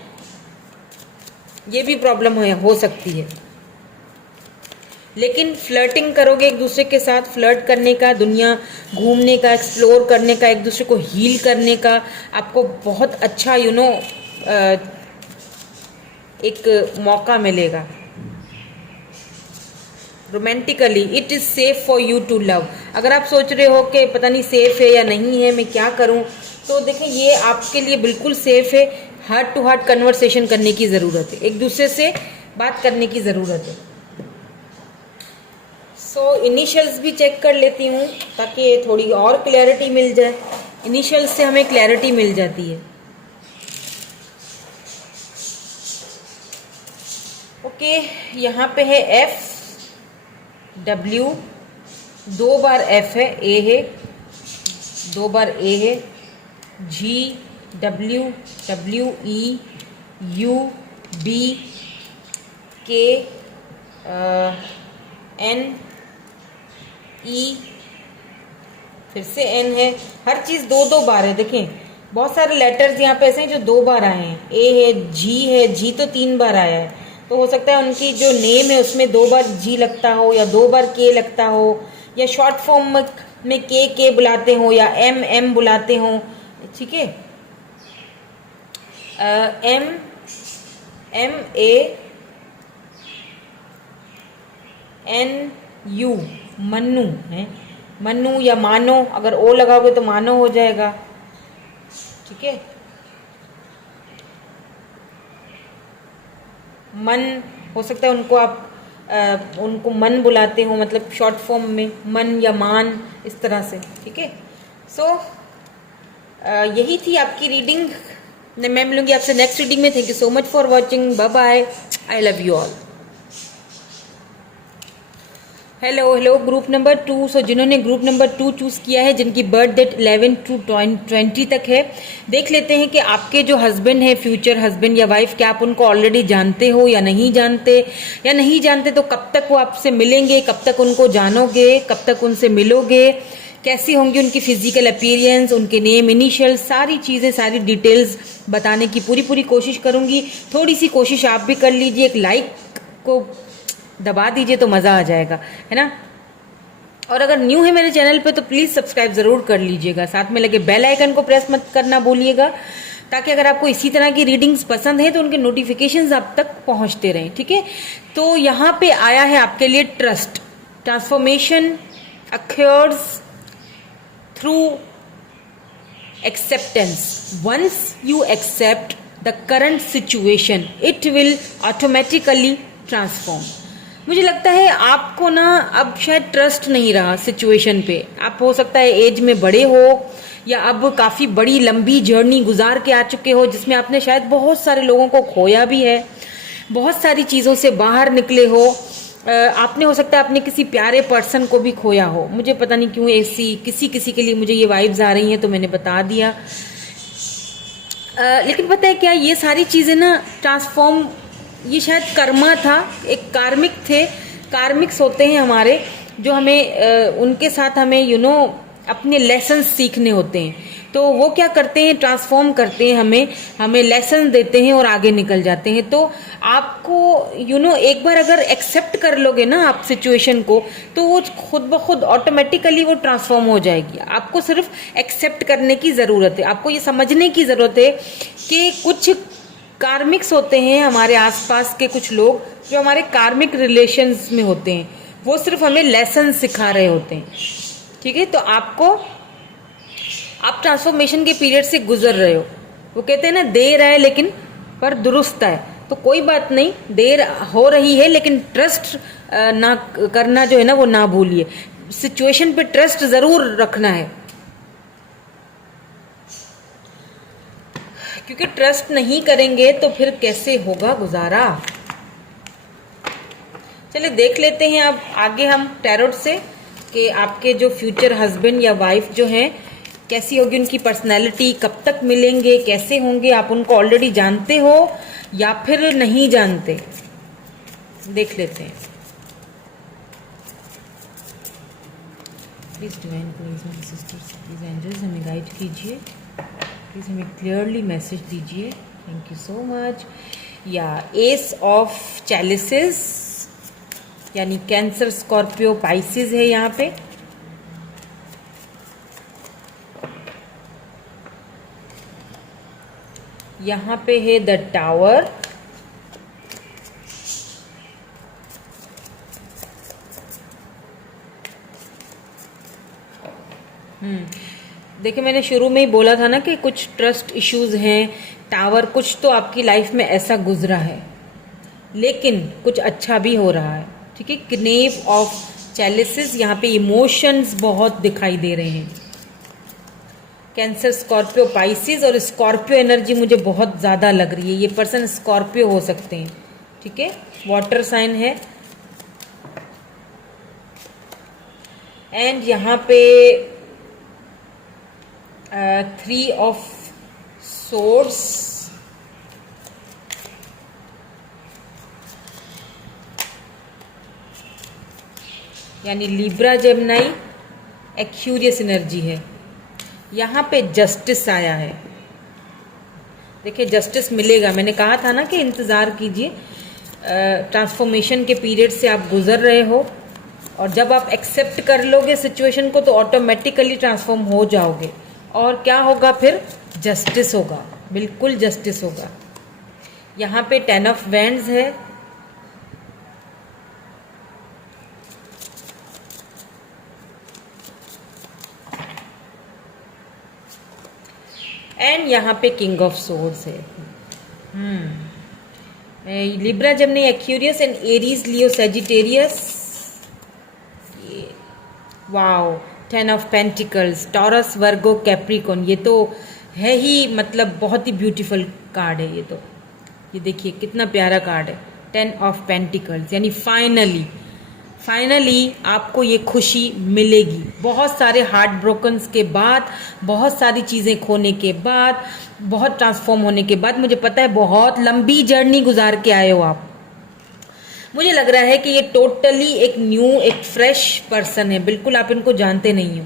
ये भी प्रॉब्लम हो सकती है। लेकिन फ्लर्टिंग करोगे एक दूसरे के साथ, फ्लर्ट करने का, दुनिया घूमने का, एक्सप्लोर करने का, एक दूसरे को हील करने का आपको बहुत अच्छा एक मौका मिलेगा। Romantically it is safe for you to love. अगर आप सोच रहे हो कि पता नहीं सेफ है या नहीं है, मैं क्या करूं, तो देखें ये आपके लिए बिल्कुल सेफ है। हार्ट टू हार्ट कन्वर्सेशन करने की ज़रूरत है, एक दूसरे से बात करने की ज़रूरत है। सो इनिशियल्स भी चेक कर लेती हूँ ताकि थोड़ी और क्लैरिटी मिल जाए। इनिशियल्स से हमें क्लैरिटी मिल जाती है। ओके, यहाँ पे है एफ डब्ल्यू, 2 बार एफ है, ए है, 2 बार ए है, G W, W E, U B, K, N E, फिर से एन है। हर चीज़ 2-2 बार है। देखें बहुत सारे लेटर्स यहाँ पे ऐसे हैं जो 2 बार आए हैं। ए है, जी तो 3 बार आया है, तो हो सकता है उनकी जो नेम है उसमें 2 बार जी लगता हो, या 2 बार के लगता हो, या शॉर्ट फॉर्म में के बुलाते हो, या एम बुलाते हो। ठीक है, M A N U, Mannu है, मन्नू या मानो, अगर ओ लगाओगे तो मानो हो जाएगा। ठीक है, मन हो सकता है उनको आप उनको मन बुलाते हो, मतलब शॉर्ट फॉर्म में मन या मान, इस तरह से। ठीक है, सो यही थी आपकी रीडिंग। मैं मिलूंगी आपसे नेक्स्ट रीडिंग में। Thank you so much for watching, bye bye, I love you all. Hello group number 2। So जिन्होंने ग्रुप नंबर 2 चूज़ किया है, जिनकी बर्थ डेट 11 to 20 तक है, देख लेते हैं कि आपके जो हस्बैंड है, फ्यूचर हस्बैंड या वाइफ, क्या आप उनको ऑलरेडी जानते हो या नहीं जानते। या नहीं जानते तो कब तक वो आपसे मिलेंगे, कब तक उनको जानोगे, कब तक उनसे मिलोगे, कैसी होंगी उनकी फिजिकल अपीयरेंस, उनके नेम, इनिशियल, सारी चीज़ें, सारी डिटेल्स बताने की पूरी कोशिश करूँगी। थोड़ी सी कोशिश आप भी कर लीजिए, एक लाइक को दबा दीजिए तो मज़ा आ जाएगा, है ना। और अगर न्यू है मेरे चैनल पे तो प्लीज़ सब्सक्राइब ज़रूर कर लीजिएगा, साथ में लगे बेल आइकन को प्रेस मत करना भूलिएगा, ताकि अगर आपको इसी तरह की रीडिंग्स पसंद है तो उनके नोटिफिकेशंस आप तक पहुंचते रहें। ठीक है, तो यहाँ पे आया है आपके लिए trust. Transformation occurs through acceptance. Once you accept the current situation, it will automatically transform. मुझे लगता है आपको ना अब शायद ट्रस्ट नहीं रहा सिचुएशन पे। आप हो सकता है एज में बड़े हो या अब काफ़ी बड़ी लंबी जर्नी गुजार के आ चुके हो जिसमें आपने शायद बहुत सारे लोगों को खोया भी है, बहुत सारी चीज़ों से बाहर निकले हो। आपने हो सकता है अपने किसी प्यारे पर्सन को भी खोया हो। मुझे पता नहीं क्यों ऐसी किसी के लिए मुझे ये वाइब्स आ रही हैं, तो मैंने बता दिया। लेकिन पता है क्या, ये सारी चीज़ें ना ट्रांसफॉर्म, ये शायद कर्मा था, एक कार्मिक थे, कार्मिक्स होते हैं हमारे, जो हमें उनके साथ हमें अपने लेसन सीखने होते हैं। तो वो क्या करते हैं, ट्रांसफॉर्म करते हैं, हमें लेसन देते हैं और आगे निकल जाते हैं। तो आपको एक बार अगर एक्सेप्ट कर लोगे ना आप सिचुएशन को, तो वो खुद ब खुद ऑटोमेटिकली वो ट्रांसफॉर्म हो जाएगी। आपको सिर्फ एक्सेप्ट करने की ज़रूरत है। आपको ये समझने की ज़रूरत है कि कुछ कार्मिक्स होते हैं हमारे आसपास के, कुछ लोग जो हमारे कार्मिक रिलेशंस में होते हैं, वो सिर्फ हमें लेसन सिखा रहे होते हैं। ठीक है, तो आप ट्रांसफॉर्मेशन के पीरियड से गुजर रहे हो। वो कहते हैं ना, देर है लेकिन पर दुरुस्त है। तो कोई बात नहीं, देर हो रही है लेकिन ट्रस्ट ना करना जो है ना वो ना भूलिए। सिचुएशन पे ट्रस्ट जरूर रखना है, क्योंकि ट्रस्ट नहीं करेंगे तो फिर कैसे होगा गुजारा। चलिए देख लेते हैं अब आगे हम टैरोट से कि आपके जो फ्यूचर हस्बैंड या वाइफ जो हैं कैसी होगी, उनकी पर्सनैलिटी, कब तक मिलेंगे, कैसे होंगे। आप उनको ऑलरेडी जानते हो या फिर नहीं जानते, देख लेते हैं। Please divine please sisters, please angels हमें गाइड कीजिए, प्लीज हमें क्लियरली मैसेज दीजिए। Thank you so much. या एस ऑफ चैलिसेस यानी कैंसर, स्कॉर्पियो, पाइसिस है यहाँ पे। यहाँ पे है द टावर, देखिए मैंने शुरू में ही बोला था ना कि कुछ ट्रस्ट इश्यूज हैं। टावर, कुछ तो आपकी लाइफ में ऐसा गुजरा है लेकिन कुछ अच्छा भी हो रहा है। ठीक है, क्नेव ऑफ चैलिसेस, यहाँ पे इमोशंस बहुत दिखाई दे रहे हैं। कैंसर, स्कॉर्पियो, पाइसिस, और स्कॉर्पियो एनर्जी मुझे बहुत ज़्यादा लग रही है। ये पर्सन स्कॉर्पियो हो सकते हैं। ठीक है, वाटर साइन है। एंड यहाँ पे 3 ऑफ सोर्ड्स, यानी लिब्रा, जेमिनी, एक्यूरियस एनर्जी है। यहाँ पे जस्टिस आया है। देखिए जस्टिस मिलेगा, मैंने कहा था ना कि इंतज़ार कीजिए। ट्रांसफॉर्मेशन के पीरियड से आप गुजर रहे हो, और जब आप एक्सेप्ट कर लोगे सिचुएशन को तो ऑटोमेटिकली ट्रांसफॉर्म हो जाओगे। और क्या होगा फिर, जस्टिस होगा, बिल्कुल जस्टिस होगा। यहाँ पे 10 ऑफ वैंड्स है। एंड यहाँ पे किंग ऑफ सोर्ड्स है। Libra, Gemini, Aquarius and Aries, Leo, Sagittarius. Wow, 10 of pentacles, taurus, Virgo, Capricorn. ये तो है ही, मतलब बहुत ही ब्यूटीफुल कार्ड है ये तो। ये देखिए कितना प्यारा कार्ड है, 10 ऑफ पेंटिकल्स, यानी फाइनली आपको ये खुशी मिलेगी। बहुत सारे हार्ट ब्रोकन्स के बाद, बहुत सारी चीज़ें खोने के बाद, बहुत ट्रांसफॉर्म होने के बाद, मुझे पता है बहुत लंबी जर्नी गुजार के आए हो आप। मुझे लग रहा है कि ये टोटली एक न्यू, एक फ्रेश पर्सन है, बिल्कुल आप इनको जानते नहीं हो।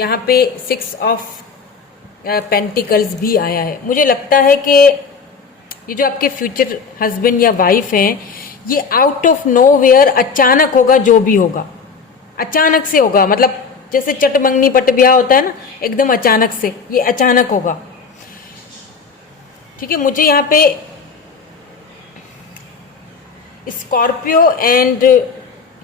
यहाँ पे 6 ऑफ पेंटिकल्स भी आया है। मुझे लगता है कि ये जो आपके फ्यूचर हस्बैंड या वाइफ हैं, ये आउट ऑफ नोवेयर अचानक होगा। जो भी होगा अचानक से होगा, मतलब जैसे चटमंगनी पट ब्याह होता है ना, एकदम अचानक से, ये अचानक होगा। ठीक है, मुझे यहाँ पे स्कॉर्पियो एंड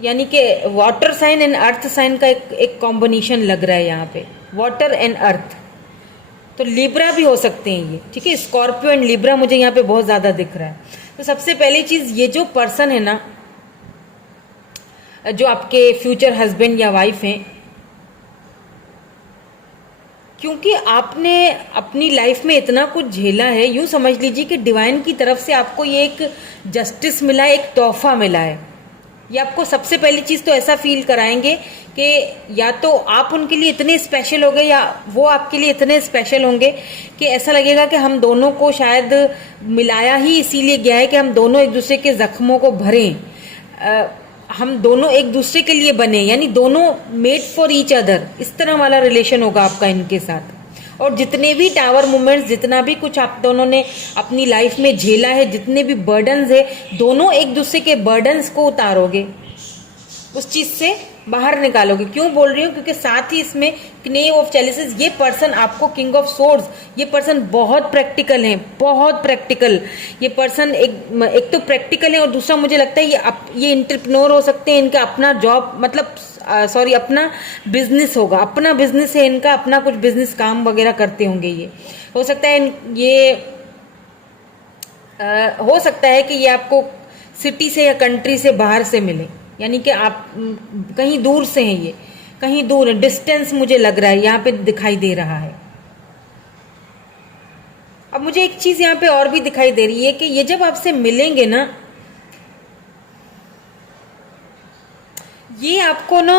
यानी कि water sign and earth sign का एक कॉम्बिनेशन लग रहा है यहाँ पे, वाटर एंड अर्थ। तो लिब्रा भी हो सकते हैं ये, ठीक है। स्कॉर्पियो एंड लिब्रा मुझे यहाँ पे बहुत ज़्यादा दिख रहा है। तो सबसे पहली चीज़, ये जो पर्सन है ना, जो आपके फ्यूचर हस्बैंड या वाइफ हैं, क्योंकि आपने अपनी लाइफ में इतना कुछ झेला है, यूँ समझ लीजिए कि डिवाइन की तरफ से आपको ये एक जस्टिस मिला है, एक तोहफा मिला है। ये आपको सबसे पहली चीज़ तो ऐसा फील कराएंगे कि या तो आप उनके लिए इतने स्पेशल होंगे या वो आपके लिए इतने स्पेशल होंगे कि ऐसा लगेगा कि हम दोनों को शायद मिलाया ही इसीलिए गया है कि हम दोनों एक दूसरे के जख्मों को भरें, हम दोनों एक दूसरे के लिए बने, यानी दोनों मेड फॉर ईच अदर। इस तरह वाला रिलेशन होगा आपका इनके साथ। और जितने भी टावर मोमेंट्स, जितना भी कुछ आप दोनों ने अपनी लाइफ में झेला है, जितने भी बर्डन्स है, दोनों एक दूसरे के बर्डन्स को उतारोगे, उस चीज से बाहर निकालोगे। क्यों बोल रही हूँ? क्योंकि साथ ही इसमें क्नेव ऑफ चैलिसेस, ये पर्सन आपको किंग ऑफ सोर्ड्स, ये पर्सन बहुत प्रैक्टिकल है, बहुत प्रैक्टिकल। ये पर्सन एक तो प्रैक्टिकल है और दूसरा मुझे लगता है ये इंटरप्रेन्योर हो सकते हैं। इनका अपना जॉब, मतलब सॉरी, अपना बिजनेस होगा, अपना बिजनेस है इनका, अपना कुछ बिजनेस काम वगैरह करते होंगे। ये हो सकता है ये हो सकता है कि ये आपको सिटी से या कंट्री से बाहर से मिले, यानी कि आप कहीं दूर से हैं, ये कहीं दूर है, डिस्टेंस मुझे लग रहा है यहाँ पे दिखाई दे रहा है। अब मुझे एक चीज यहाँ पे और भी दिखाई दे रही है कि ये जब आपसे मिलेंगे ना, ये आपको ना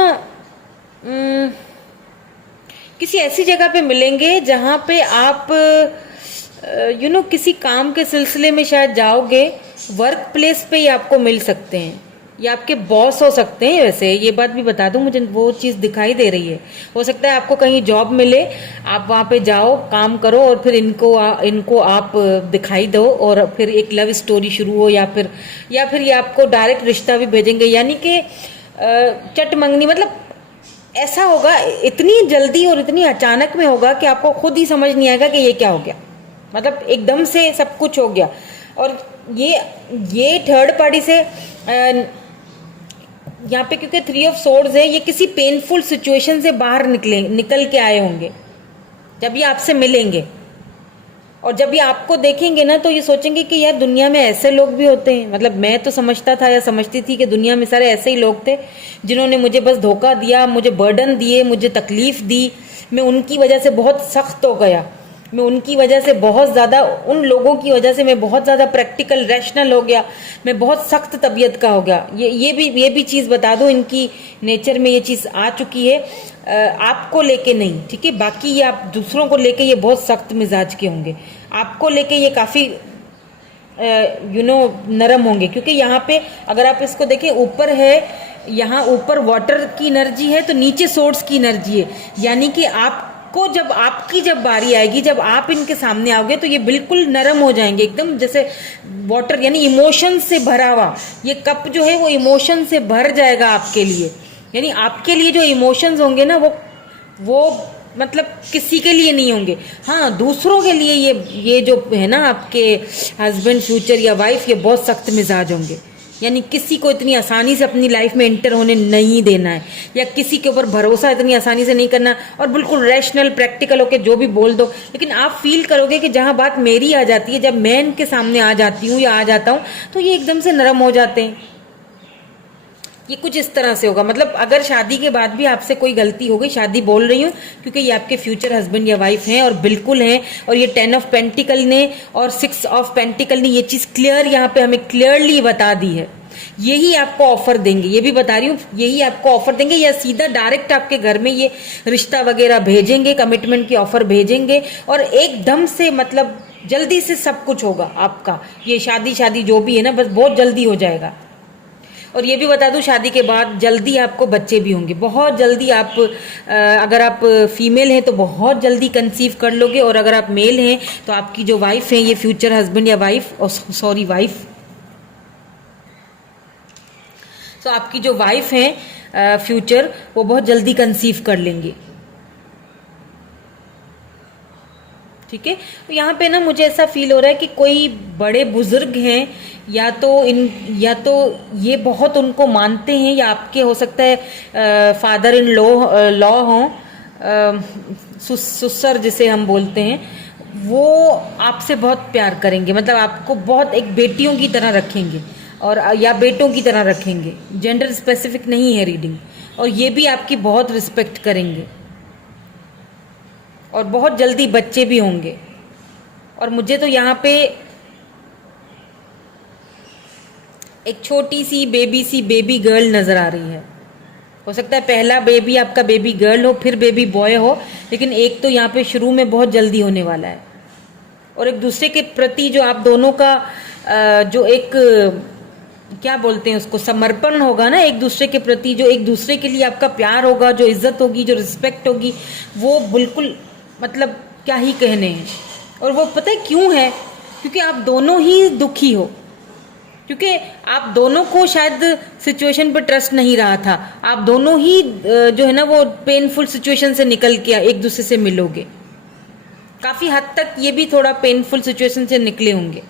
किसी ऐसी जगह पे मिलेंगे जहाँ पे आप किसी काम के सिलसिले में शायद जाओगे, वर्क प्लेस पे ही आपको मिल सकते हैं, या आपके बॉस हो सकते हैं। वैसे ये बात भी बता दूं, मुझे वो चीज़ दिखाई दे रही है। हो सकता है आपको कहीं जॉब मिले, आप वहाँ पे जाओ, काम करो और फिर इनको आप दिखाई दो और फिर एक लव स्टोरी शुरू हो, या फिर ये आपको डायरेक्ट रिश्ता भी भेजेंगे, यानी कि चट मंगनी। मतलब ऐसा होगा, इतनी जल्दी और इतनी अचानक में होगा कि आपको खुद ही समझ नहीं आएगा कि ये क्या हो गया। मतलब एकदम से सब कुछ हो गया। और ये थर्ड पार्टी से यहाँ पे, क्योंकि 3 ऑफ सोर्ड्स है, ये किसी पेनफुल सिचुएशन से बाहर निकल के आए होंगे जब ये आपसे मिलेंगे। और जब ये आपको देखेंगे ना, तो ये सोचेंगे कि यार दुनिया में ऐसे लोग भी होते हैं। मतलब मैं तो समझता था या समझती थी कि दुनिया में सारे ऐसे ही लोग थे जिन्होंने मुझे बस धोखा दिया, मुझे बर्डन दिए, मुझे तकलीफ दी। मैं उनकी वजह से बहुत सख्त हो गया, मैं उनकी वजह से बहुत ज़्यादा, उन लोगों की वजह से मैं बहुत ज़्यादा प्रैक्टिकल रैशनल हो गया, मैं बहुत सख्त तबीयत का हो गया। ये भी चीज़ बता दूं, इनकी नेचर में ये चीज़ आ चुकी है, आपको लेके नहीं, ठीक है। बाकी ये आप दूसरों को लेके ये बहुत सख्त मिजाज के होंगे, आपको लेके ये काफ़ी नरम होंगे। क्योंकि यहाँ पे अगर आप इसको देखें, ऊपर है, यहाँ ऊपर वाटर की एनर्जी है, तो नीचे सोर्स की एनर्जी है। यानी कि आपको जब बारी आएगी, जब आप इनके सामने आओगे, तो ये बिल्कुल नरम हो जाएंगे, एकदम जैसे वाटर, यानी इमोशन से भरा हुआ। ये कप जो है वो इमोशन से भर जाएगा आपके लिए। यानी आपके लिए जो इमोशंस होंगे ना, वो मतलब किसी के लिए नहीं होंगे। हाँ, दूसरों के लिए ये जो है ना, आपके हस्बैंड, फ्यूचर या वाइफ, ये बहुत सख्त मिजाज होंगे। यानी किसी को इतनी आसानी से अपनी लाइफ में एंटर होने नहीं देना है, या किसी के ऊपर भरोसा इतनी आसानी से नहीं करना, और बिल्कुल रैशनल प्रैक्टिकल होकर जो भी बोल दो। लेकिन आप फील करोगे कि जहाँ बात मेरी आ जाती है, जब मैं इनके सामने आ जाती हूँ या आ जाता हूँ, तो ये एकदम से नरम हो जाते हैं। ये कुछ इस तरह से होगा। मतलब अगर शादी के बाद भी आपसे कोई गलती हो गई, शादी बोल रही हूँ क्योंकि ये आपके फ्यूचर हस्बैंड या वाइफ हैं, और बिल्कुल हैं। और ये 10 ऑफ पेंटिकल ने और 6 ऑफ पेंटिकल ने ये चीज़ क्लियर यहाँ पे हमें क्लियरली बता दी है। यही आपको ऑफर देंगे, ये भी बता रही हूँ, यही आपको ऑफर देंगे, या सीधा डायरेक्ट आपके घर में ये रिश्ता वगैरह भेजेंगे, कमिटमेंट की ऑफर भेजेंगे, और एकदम से मतलब जल्दी से सब कुछ होगा आपका। ये शादी जो भी है ना, बस बहुत जल्दी हो जाएगा। और ये भी बता दूं, शादी के बाद जल्दी आपको बच्चे भी होंगे, बहुत जल्दी। आप अगर आप फीमेल हैं तो बहुत जल्दी कंसीव कर लोगे, और अगर आप मेल हैं तो आपकी जो वाइफ है, ये फ्यूचर हस्बैंड या वाइफ, वाइफ, तो आपकी जो वाइफ है फ्यूचर, वो बहुत जल्दी कंसीव कर लेंगे, ठीक है। तो यहाँ पे ना मुझे ऐसा फील हो रहा है कि कोई बड़े बुजुर्ग हैं, या तो ये बहुत उनको मानते हैं, या आपके हो सकता है फादर इन लॉ हो, सुसर जिसे हम बोलते हैं, वो आपसे बहुत प्यार करेंगे, मतलब आपको बहुत एक बेटियों की तरह रखेंगे, और या बेटों की तरह रखेंगे। जेंडर स्पेसिफिक नहीं है रीडिंग। और ये भी आपकी बहुत रिस्पेक्ट करेंगे, और बहुत जल्दी बच्चे भी होंगे। और मुझे तो यहाँ पे एक छोटी सी बेबी गर्ल नजर आ रही है। हो सकता है पहला बेबी आपका बेबी गर्ल हो, फिर बेबी बॉय हो, लेकिन एक तो यहाँ पे शुरू में बहुत जल्दी होने वाला है। और एक दूसरे के प्रति जो आप दोनों का जो एक क्या बोलते हैं उसको, समर्पण होगा ना एक दूसरे के प्रति, जो एक दूसरे के लिए आपका प्यार होगा, जो इज्जत होगी, जो रिस्पेक्ट होगी, वो बिल्कुल मतलब क्या ही कहने हैं। और वो पता है क्यों है? क्योंकि आप दोनों ही दुखी हो, क्योंकि आप दोनों को शायद सिचुएशन पर ट्रस्ट नहीं रहा था। आप दोनों ही जो है ना वो पेनफुल सिचुएशन से निकल के एक दूसरे से मिलोगे। काफी हद तक ये भी थोड़ा पेनफुल सिचुएशन से निकले होंगे,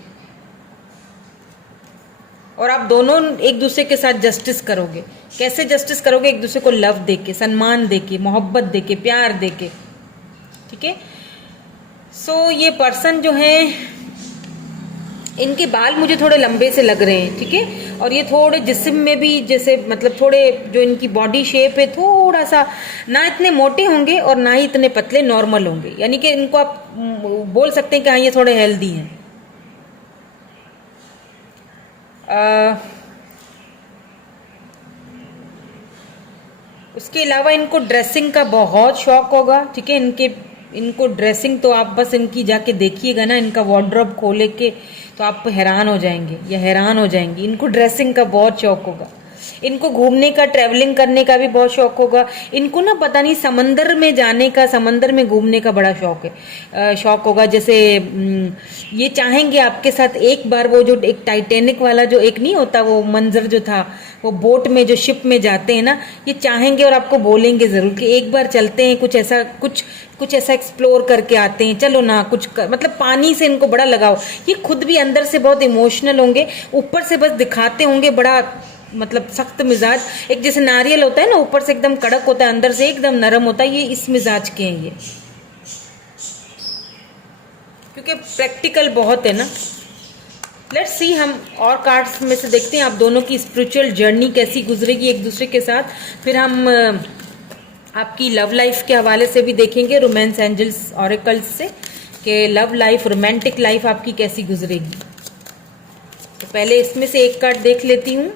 और आप दोनों एक दूसरे के साथ जस्टिस करोगे। कैसे जस्टिस करोगे? एक दूसरे को लव देके, सम्मान देके, मोहब्बत देके, प्यार देके। ठीक है। सो ये पर्सन जो है, इनके बाल मुझे थोड़े लंबे से लग रहे हैं। ठीक है। और ये थोड़े जिस्म में भी जैसे मतलब थोड़े जो इनकी बॉडी शेप है, थोड़ा सा ना इतने मोटे होंगे और ना ही इतने पतले, नॉर्मल होंगे। यानी कि इनको आप बोल सकते हैं कि हाँ ये थोड़े हेल्दी हैं। उसके अलावा इनको ड्रेसिंग का बहुत शौक होगा। ठीक है। इनको ड्रेसिंग तो आप बस इनकी जाके देखिएगा ना, इनका वार्डरोब खोले के, तो आप हैरान हो जाएंगे या हैरान हो जाएंगी। इनको ड्रेसिंग का बहुत शौक होगा। इनको घूमने का, ट्रैवलिंग करने का भी बहुत शौक होगा। इनको ना पता नहीं समंदर में जाने का, समंदर में घूमने का बड़ा शौक है, शौक होगा। जैसे ये चाहेंगे आपके साथ एक बार वो जो एक टाइटैनिक वाला जो एक नहीं होता वो मंजर जो था, वो बोट में जो शिप में जाते हैं ना, ये चाहेंगे और आपको बोलेंगे जरूर कि एक बार चलते हैं, कुछ ऐसा एक्सप्लोर करके आते हैं, चलो ना मतलब पानी से इनको बड़ा लगाव। ये खुद भी अंदर से बहुत इमोशनल होंगे, ऊपर से बस दिखाते होंगे बड़ा मतलब सख्त मिजाज। एक जैसे नारियल होता है ना, ऊपर से एकदम कड़क होता है, अंदर से एकदम नरम होता है, ये इस मिजाज के हैं ये, क्योंकि प्रैक्टिकल बहुत है ना। लेट्स सी, हम और कार्ड्स में से देखते हैं आप दोनों की स्पिरिचुअल जर्नी कैसी गुजरेगी एक दूसरे के साथ। फिर हम आपकी लव लाइफ के हवाले से भी देखेंगे, रोमांस एंजल्स ऑरेकल्स से, कि लव लाइफ, रोमांटिक लाइफ आपकी कैसी गुजरेगी। तो पहले इसमें से एक कार्ड देख लेती हूँ।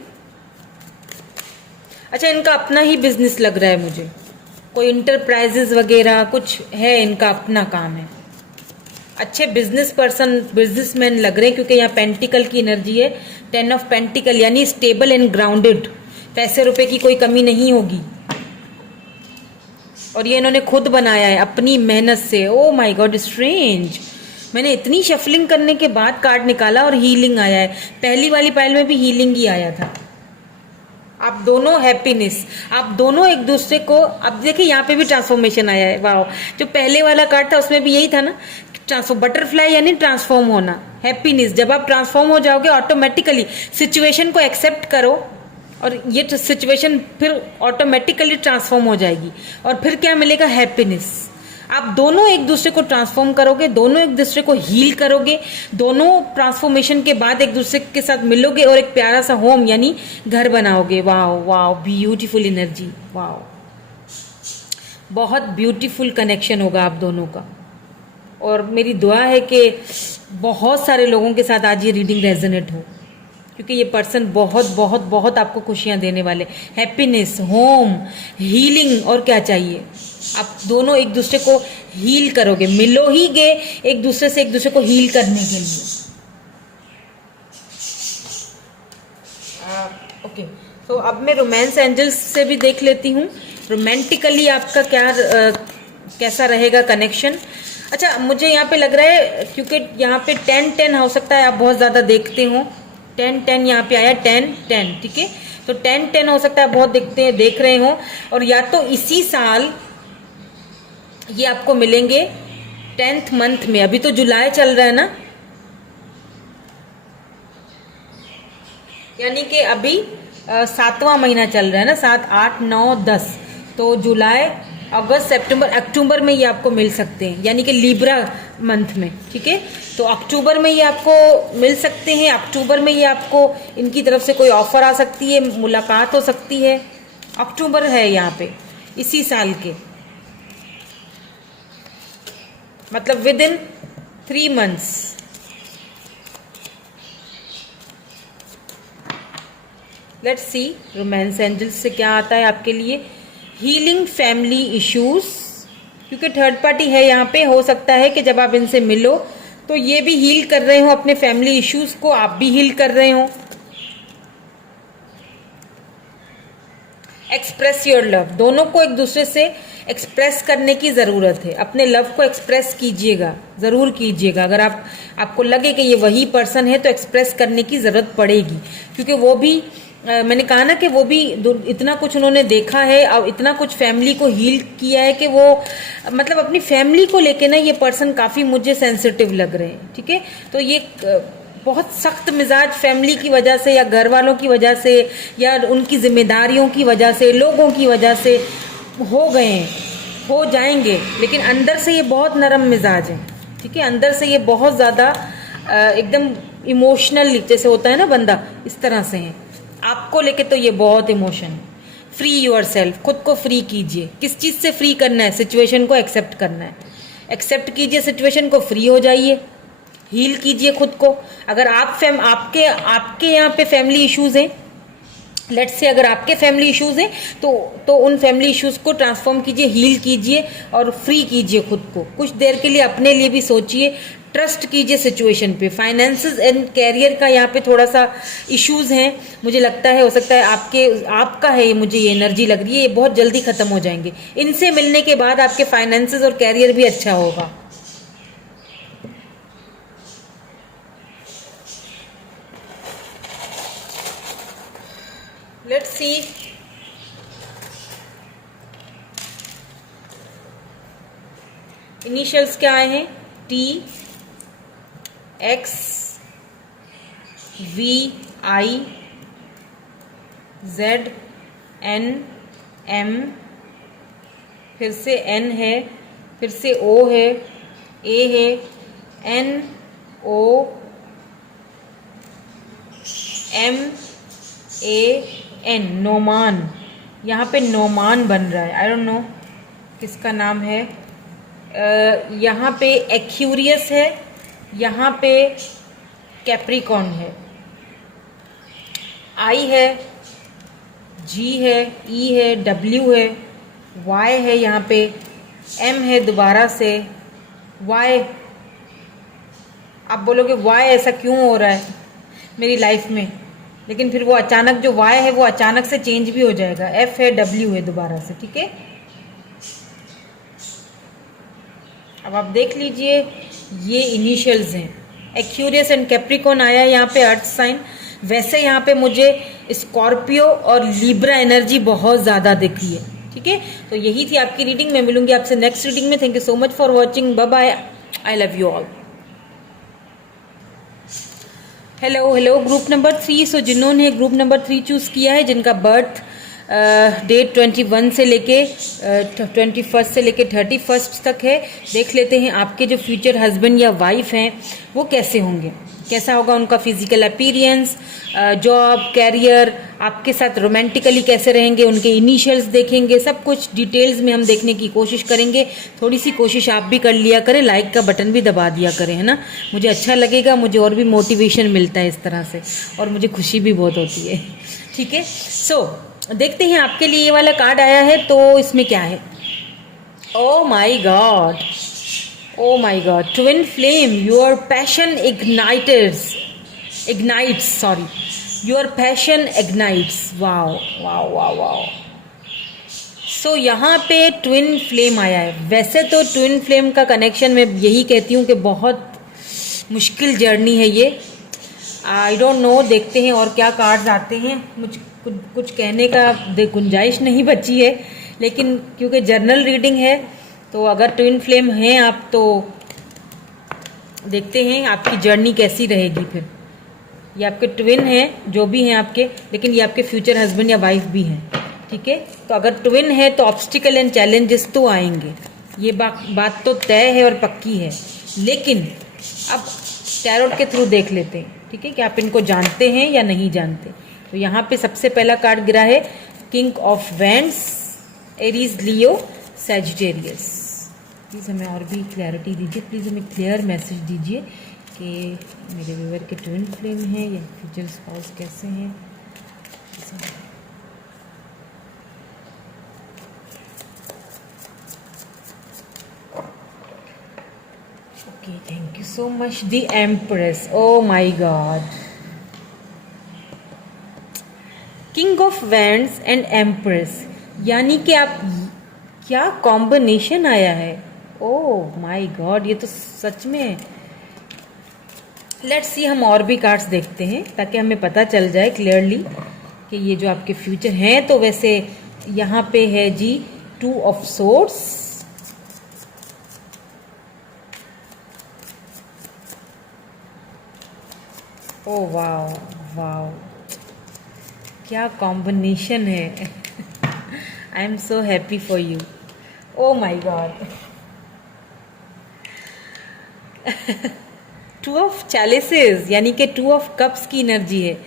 अच्छा, इनका अपना ही बिजनेस लग रहा है मुझे, कोई इंटरप्राइजेस वगैरह कुछ है, इनका अपना काम है। अच्छे बिजनेस पर्सन, बिजनेसमैन लग रहे हैं, क्योंकि यहाँ पेंटिकल की एनर्जी है, 10 ऑफ पेंटिकल, यानी स्टेबल एंड ग्राउंडेड। पैसे रुपए की कोई कमी नहीं होगी, और ये इन्होंने खुद बनाया है अपनी मेहनत से। ओ माय गॉड, स्ट्रेंज। मैंने इतनी शफलिंग करने के बाद कार्ड निकाला और हीलिंग आया है। पहली वाली पाइल में भी हीलिंग ही आया था। आप दोनों हैप्पीनेस, आप दोनों एक दूसरे को, अब देखिए यहाँ पे भी ट्रांसफॉर्मेशन आया है। वाह, जो पहले वाला कार्ड था उसमें भी यही था ना, बटरफ्लाई यानी ट्रांसफॉर्म होना, हैप्पीनेस। जब आप ट्रांसफॉर्म हो जाओगे ऑटोमेटिकली, सिचुएशन को एक्सेप्ट करो और ये सिचुएशन फिर ऑटोमेटिकली ट्रांसफॉर्म हो जाएगी, और फिर क्या मिलेगा? हैप्पीनेस। आप दोनों एक दूसरे को ट्रांसफॉर्म करोगे, दोनों एक दूसरे को हील करोगे, दोनों ट्रांसफॉर्मेशन के बाद एक दूसरे के साथ मिलोगे और एक प्यारा सा होम यानी घर बनाओगे। वाह वाह, ब्यूटीफुल एनर्जी, वाह, बहुत ब्यूटीफुल कनेक्शन होगा आप दोनों का। और मेरी दुआ है कि बहुत सारे लोगों के साथ आज ये रीडिंग रेजोनेट हो, क्योंकि ये पर्सन बहुत बहुत बहुत आपको खुशियां देने वाले। हैप्पीनेस, होम, हीलिंग, और क्या चाहिए? आप दोनों एक दूसरे को हील करोगे, मिलो ही गए एक दूसरे से, एक दूसरे को हील करने के लिए। ओके, तो अब मैं रोमांस एंजल्स से भी देख लेती हूँ, रोमांटिकली आपका क्या कैसा रहेगा कनेक्शन। अच्छा, मुझे यहाँ पे लग रहा है, क्योंकि यहाँ पे 10-10 हो सकता है, आप बहुत ज़्यादा देखते हो। 10-10 यहाँ पे आया, 10-10, ठीक है। तो 10-10 हो सकता है बहुत देख रहे हो, और या तो इसी साल ये आपको मिलेंगे 10th मंथ में, अभी तो जुलाई चल रहा है ना, यानी कि अभी 7वां महीना चल रहा है ना, 7, 8, 9, 10, तो जुलाई, अगस्त, सितंबर, अक्टूबर में ये आपको मिल सकते हैं, यानी कि लिब्रा मंथ में, ठीक है। तो अक्टूबर में ये आपको मिल सकते हैं, अक्टूबर में ये आपको इनकी तरफ से कोई ऑफर आ सकती है, मुलाकात हो सकती है। अक्टूबर है यहाँ पे इसी साल के, मतलब within 3 months. Let's see romance angels से क्या आता है आपके लिए। हीलिंग फैमिली इश्यूज, क्योंकि थर्ड पार्टी है यहाँ पे, हो सकता है कि जब आप इनसे मिलो तो ये भी हील कर रहे हो अपने फैमिली इश्यूज को, आप भी हील कर रहे हो। एक्सप्रेस योर लव, दोनों को एक दूसरे से एक्सप्रेस करने की ज़रूरत है, अपने लव को एक्सप्रेस कीजिएगा, ज़रूर कीजिएगा। अगर आपको लगे कि ये वही पर्सन है तो एक्सप्रेस करने की ज़रूरत पड़ेगी, क्योंकि वो भी मैंने कहा ना कि वो भी इतना कुछ उन्होंने देखा है और इतना कुछ फैमिली को हील किया है कि वो मतलब अपनी फैमिली को लेके ना ये पर्सन काफ़ी मुझे सेंसिटिव लग रहे हैं, ठीक है। तो ये बहुत सख्त मिजाज फैमिली की वजह से या घर वालों की वजह से या उनकी जिम्मेदारियों की वजह से, लोगों की वजह से हो गए हैं, हो जाएंगे, लेकिन अंदर से ये बहुत नरम मिजाज है, ठीक है। अंदर से ये बहुत ज़्यादा एकदम इमोशनल जैसे होता है ना बंदा, इस तरह से है आपको लेके। तो ये बहुत इमोशन। फ्री योर सेल्फ, खुद को फ्री कीजिए। किस चीज़ से फ्री करना है? सिचुएशन को एक्सेप्ट करना है, एक्सेप्ट कीजिए सिचुएशन को, फ्री हो जाइए, हील कीजिए खुद को। अगर आपके यहाँ पे फैमिली इश्यूज हैं, लेट्स से अगर आपके फैमिली इश्यूज हैं तो उन फैमिली इश्यूज को ट्रांसफॉर्म कीजिए, हील कीजिए और फ्री कीजिए खुद को। कुछ देर के लिए अपने लिए भी सोचिए, ट्रस्ट कीजिए सिचुएशन पे। फाइनेंसेस एंड कैरियर का यहाँ पे थोड़ा सा इश्यूज हैं, मुझे लगता है, हो सकता है आपका है, मुझे ये एनर्जी लग रही है, ये बहुत जल्दी खत्म हो जाएंगे। इनसे मिलने के बाद आपके फाइनेंसेस और कैरियर भी अच्छा होगा। लेट्स सी इनिशियल्स क्या आए हैं? T, X, V, I, Z, N, M, फिर से N है, फिर से O है, A है, N, O, M, A, N, Noman. यहाँ पे नोमान बन रहा है, आई डोंट नो किसका नाम है। यहाँ पे एक्यूरियस है, यहाँ पे कैप्रिकॉन है, आई है, जी है, ई है, डब्ल्यू है, वाई है, यहाँ पे एम है दोबारा से, वाई। आप बोलोगे वाई ऐसा क्यों हो रहा है मेरी लाइफ में, लेकिन फिर वो अचानक जो वाई है वो अचानक से चेंज भी हो जाएगा। एफ है, डब्ल्यू है दोबारा से, ठीक है। अब आप देख लीजिए, ये इनिशियल्स हैं। एक्यूरियस एंड कैप्रिकॉन आया यहाँ पे अर्थ साइन। वैसे यहाँ पे मुझे स्कॉर्पियो और लिब्रा एनर्जी बहुत ज़्यादा दिख रही है, ठीक है। तो यही थी आपकी रीडिंग। मैं मिलूंगी आपसे नेक्स्ट रीडिंग में। Thank you so much for watching, bye bye, I love you all. Hello group number 3। So जिन्होंने ग्रुप नंबर 3 चूज़ किया है, जिनका बर्थ डेट 21 से लेके 21 से लेके 31 तक है, देख लेते हैं आपके जो फ्यूचर हस्बैंड या वाइफ हैं वो कैसे होंगे, कैसा होगा उनका फिजिकल अपीयरेंस, जॉब, कैरियर, आपके साथ रोमांटिकली कैसे रहेंगे, उनके इनिशियल्स देखेंगे, सब कुछ डिटेल्स में हम देखने की कोशिश करेंगे। थोड़ी सी कोशिश आप भी कर लिया करें, लाइक का बटन भी दबा दिया करें, है ना, मुझे अच्छा लगेगा, मुझे और भी मोटिवेशन मिलता है इस तरह से, और मुझे खुशी भी बहुत होती है, ठीक है। सो देखते हैं आपके लिए ये वाला कार्ड आया है, तो इसमें क्या है। ओ my God, oh my god, twin flame, your passion ignites, your passion ignites, wow। so यहाँ पे ट्विन फ्लेम आया है। वैसे तो ट्विन फ्लेम का कनेक्शन मैं यही कहती हूँ कि बहुत मुश्किल जर्नी है ये, आई डोंट नो, देखते हैं और क्या कार्ड्स आते हैं। मुझे कुछ कहने का गुंजाइश नहीं बची है, लेकिन क्योंकि जर्नल रीडिंग है, तो अगर ट्विन फ्लेम हैं आप तो देखते हैं आपकी जर्नी कैसी रहेगी फिर। ये आपके ट्विन हैं जो भी हैं आपके, लेकिन ये आपके फ्यूचर हस्बैंड या वाइफ भी हैं, ठीक है। तो अगर ट्विन है तो ऑब्स्टिकल एंड चैलेंजेस तो आएंगे, ये बात तो तय है और पक्की है। लेकिन अब टैरोट के थ्रू देख लेते हैं, ठीक है, कि आप इनको जानते हैं या नहीं जानते। तो यहाँ पे सबसे पहला कार्ड गिरा है king of wands, Aries, Leo, Sagittarius. Please हमें और भी क्लैरिटी दीजिए, प्लीज़ हमें क्लियर मैसेज दीजिए कि मेरे व्यूअर के ट्विन फ्लेम हैं या फ्यूचर स्पाउस कैसे हैं। Okay, thank you so much. The empress, O my God, king of wands and empress, यानी कि आप क्या कॉम्बिनेशन आया है। ओह माय गॉड, ये तो सच में। लेट्स सी, हम और भी कार्ड्स देखते हैं ताकि हमें पता चल जाए क्लियरली कि ये जो आपके फ्यूचर हैं। तो वैसे यहाँ पे है जी 2 of swords, oh wow wow, क्या कॉम्बिनेशन है। I am so happy for you, oh my God. 2 of chalices, यानी कि 2 ऑफ कप्स की एनर्जी है,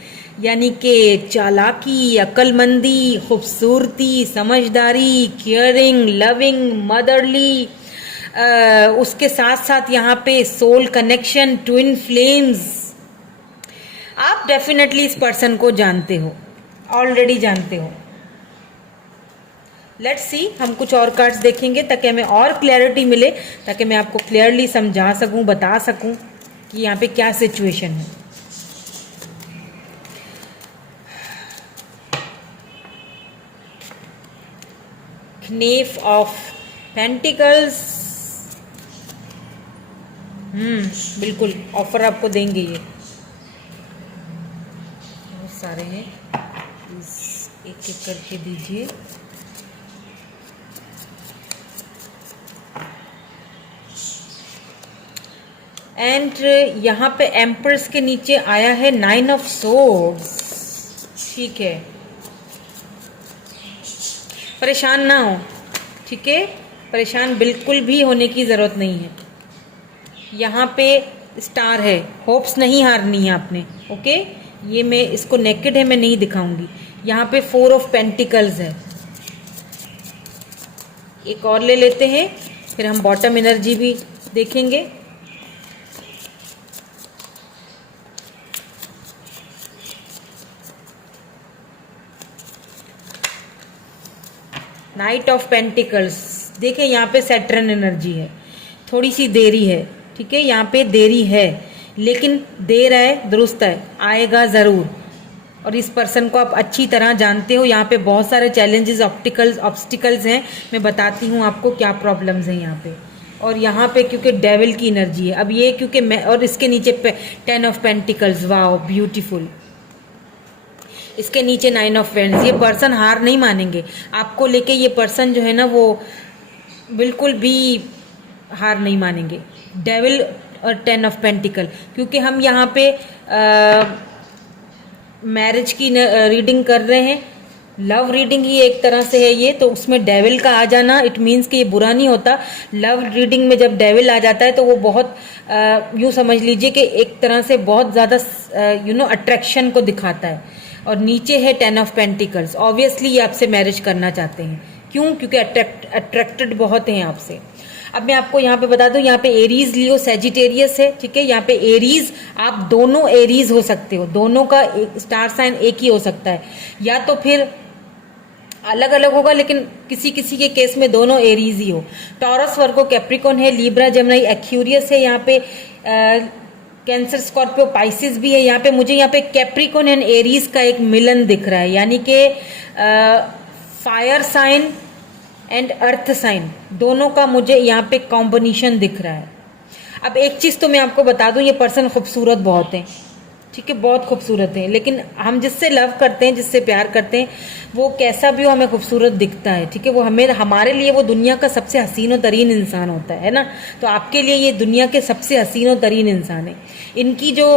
यानी कि चालाकी, अक्लमंदी, खूबसूरती, समझदारी, केयरिंग, लविंग, मदरली, उसके साथ साथ यहाँ पे सोल कनेक्शन, ट्विन फ्लेम्स। आप डेफिनेटली इस पर्सन को जानते हो, ऑलरेडी जानते हो। लेट्स सी, हम कुछ और कार्ड्स देखेंगे ताकि हमें और क्लैरिटी मिले, ताकि मैं आपको क्लियरली समझा सकूं, बता सकूं कि यहाँ पे क्या सिचुएशन है। नेफ ऑफ पेंटिकल्स, बिल्कुल ऑफर आपको देंगे ये, बहुत सारे हैं, प्लीज एक एक करके दीजिए। एंड यहाँ पे एम्प्रेस के नीचे आया है 9 ऑफ सोर्ड्स, ठीक है। परेशान ना हो, ठीक है, परेशान बिल्कुल भी होने की ज़रूरत नहीं है। यहाँ पे स्टार है, होप्स नहीं हारनी है आपने, ओके। ये मैं इसको नेकेड है, मैं नहीं दिखाऊंगी। यहाँ पे 4 ऑफ पेंटिकल्स है। एक और ले लेते हैं, फिर हम बॉटम एनर्जी भी देखेंगे। नाइट ऑफ पेंटिकल्स, देखिए यहाँ पे सैटर्न एनर्जी है, थोड़ी सी देरी है, ठीक है, यहाँ पे देरी है, लेकिन देर है दुरुस्त है, आएगा ज़रूर। और इस पर्सन को आप अच्छी तरह जानते हो। यहाँ पे बहुत सारे चैलेंजेस, ऑब्स्टिकल्स हैं, मैं बताती हूँ आपको क्या प्रॉब्लम्स हैं यहाँ पे। और यहाँ पे क्योंकि डेविल की एनर्जी है, अब ये क्योंकि मैं, और इसके नीचे 10 ऑफ पेंटिकल्स, वाओ ब्यूटीफुल। इसके नीचे 9 ऑफ वैंड्स। ये पर्सन हार नहीं मानेंगे आपको लेके, ये पर्सन जो है ना वो बिल्कुल भी हार नहीं मानेंगे। डेविल और 10 ऑफ पेंटिकल, क्योंकि हम यहाँ पे मैरिज की रीडिंग कर रहे हैं, लव रीडिंग ही एक तरह से है ये, तो उसमें डेविल का आ जाना इट मीन्स कि ये बुरा नहीं होता। लव रीडिंग में जब डेविल आ जाता है तो वो बहुत यूँ समझ लीजिए कि एक तरह से बहुत ज़्यादा अट्रैक्शन को दिखाता है। और नीचे है 10 ऑफ पेंटिकल्स, ऑब्वियसली ये आपसे मैरिज करना चाहते हैं। क्यों? क्योंकि अट्रैक्टेड बहुत हैं आपसे। अब मैं आपको यहाँ पे बता दूं, यहाँ पे एरीज, लियो, सैजिटेरियस है, ठीक है। यहाँ पे एरीज, आप दोनों एरीज हो सकते हो, दोनों का स्टार साइन एक ही हो सकता है, या तो फिर अलग अलग होगा, लेकिन किसी किसी के केस में दोनों एरीज ही हो। टॉरस, वर्गो, कैप्रिकॉन है, लीब्रा, जेमिनी, एक्यूरियस है, यहाँ पे कैंसर, स्कॉर्पियो, पाइसिस भी है। यहाँ पे मुझे यहाँ पे कैप्रिकॉन एंड एरीज का एक मिलन दिख रहा है, यानी कि fire sign and earth sign दोनों का मुझे यहाँ पे कॉम्बिनेशन दिख रहा है। अब एक चीज़ तो मैं आपको बता दूं, ये पर्सन खूबसूरत बहुत है, ठीक ठीक है, बहुत खूबसूरत हैं, लेकिन हम जिससे लव करते हैं, जिससे प्यार करते हैं, वो कैसा भी हो हमें खूबसूरत दिखता है, ठीक है, वो हमें, हमारे लिए वो दुनिया का सबसे हसीन और तरीन इंसान होता है ना। तो आपके लिए ये दुनिया के सबसे हसीन और तरीन इंसान है। इनकी जो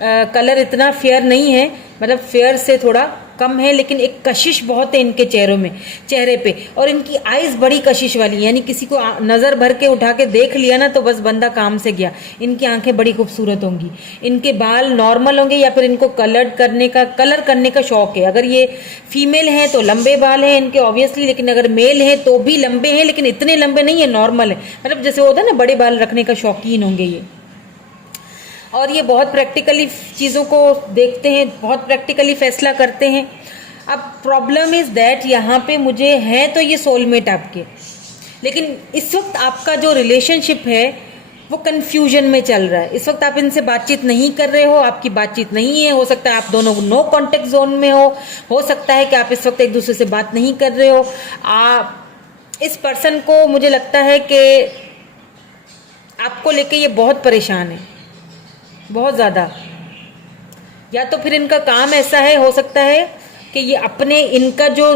कलर इतना फेयर नहीं है, मतलब फेयर से थोड़ा कम है, लेकिन एक कशिश बहुत है इनके चेहरे पे, और इनकी आईज बड़ी कशिश वाली, यानी किसी को नज़र भर के उठा के देख लिया ना तो बस बंदा काम से गया। इनकी आंखें बड़ी खूबसूरत होंगी, इनके बाल नॉर्मल होंगे या फिर इनको कलर करने का शौक है। अगर ये फीमेल है तो लंबे बाल हैं इनके ऑब्वियसली, लेकिन अगर मेल है तो भी लंबे हैं, लेकिन इतने लंबे नहीं है, नॉर्मल है, मतलब जैसे होता है ना बड़े बाल रखने का शौकीन होंगे ये। और ये बहुत प्रैक्टिकली चीज़ों को देखते हैं, बहुत प्रैक्टिकली फैसला करते हैं। अब प्रॉब्लम इज़ दैट यहाँ पे मुझे है तो ये सोलमेट आपके, लेकिन इस वक्त आपका जो रिलेशनशिप है वो कन्फ्यूजन में चल रहा है। इस वक्त आप इनसे बातचीत नहीं कर रहे हो, आपकी बातचीत नहीं है, हो सकता है आप दोनों नो कॉन्टेक्ट जोन में हो सकता है कि आप इस वक्त एक दूसरे से बात नहीं कर रहे हो। आप इस पर्सन को, मुझे लगता है कि आपको लेके ये बहुत परेशान है, बहुत ज़्यादा। या तो फिर इनका काम ऐसा है, हो सकता है कि ये अपने, इनका जो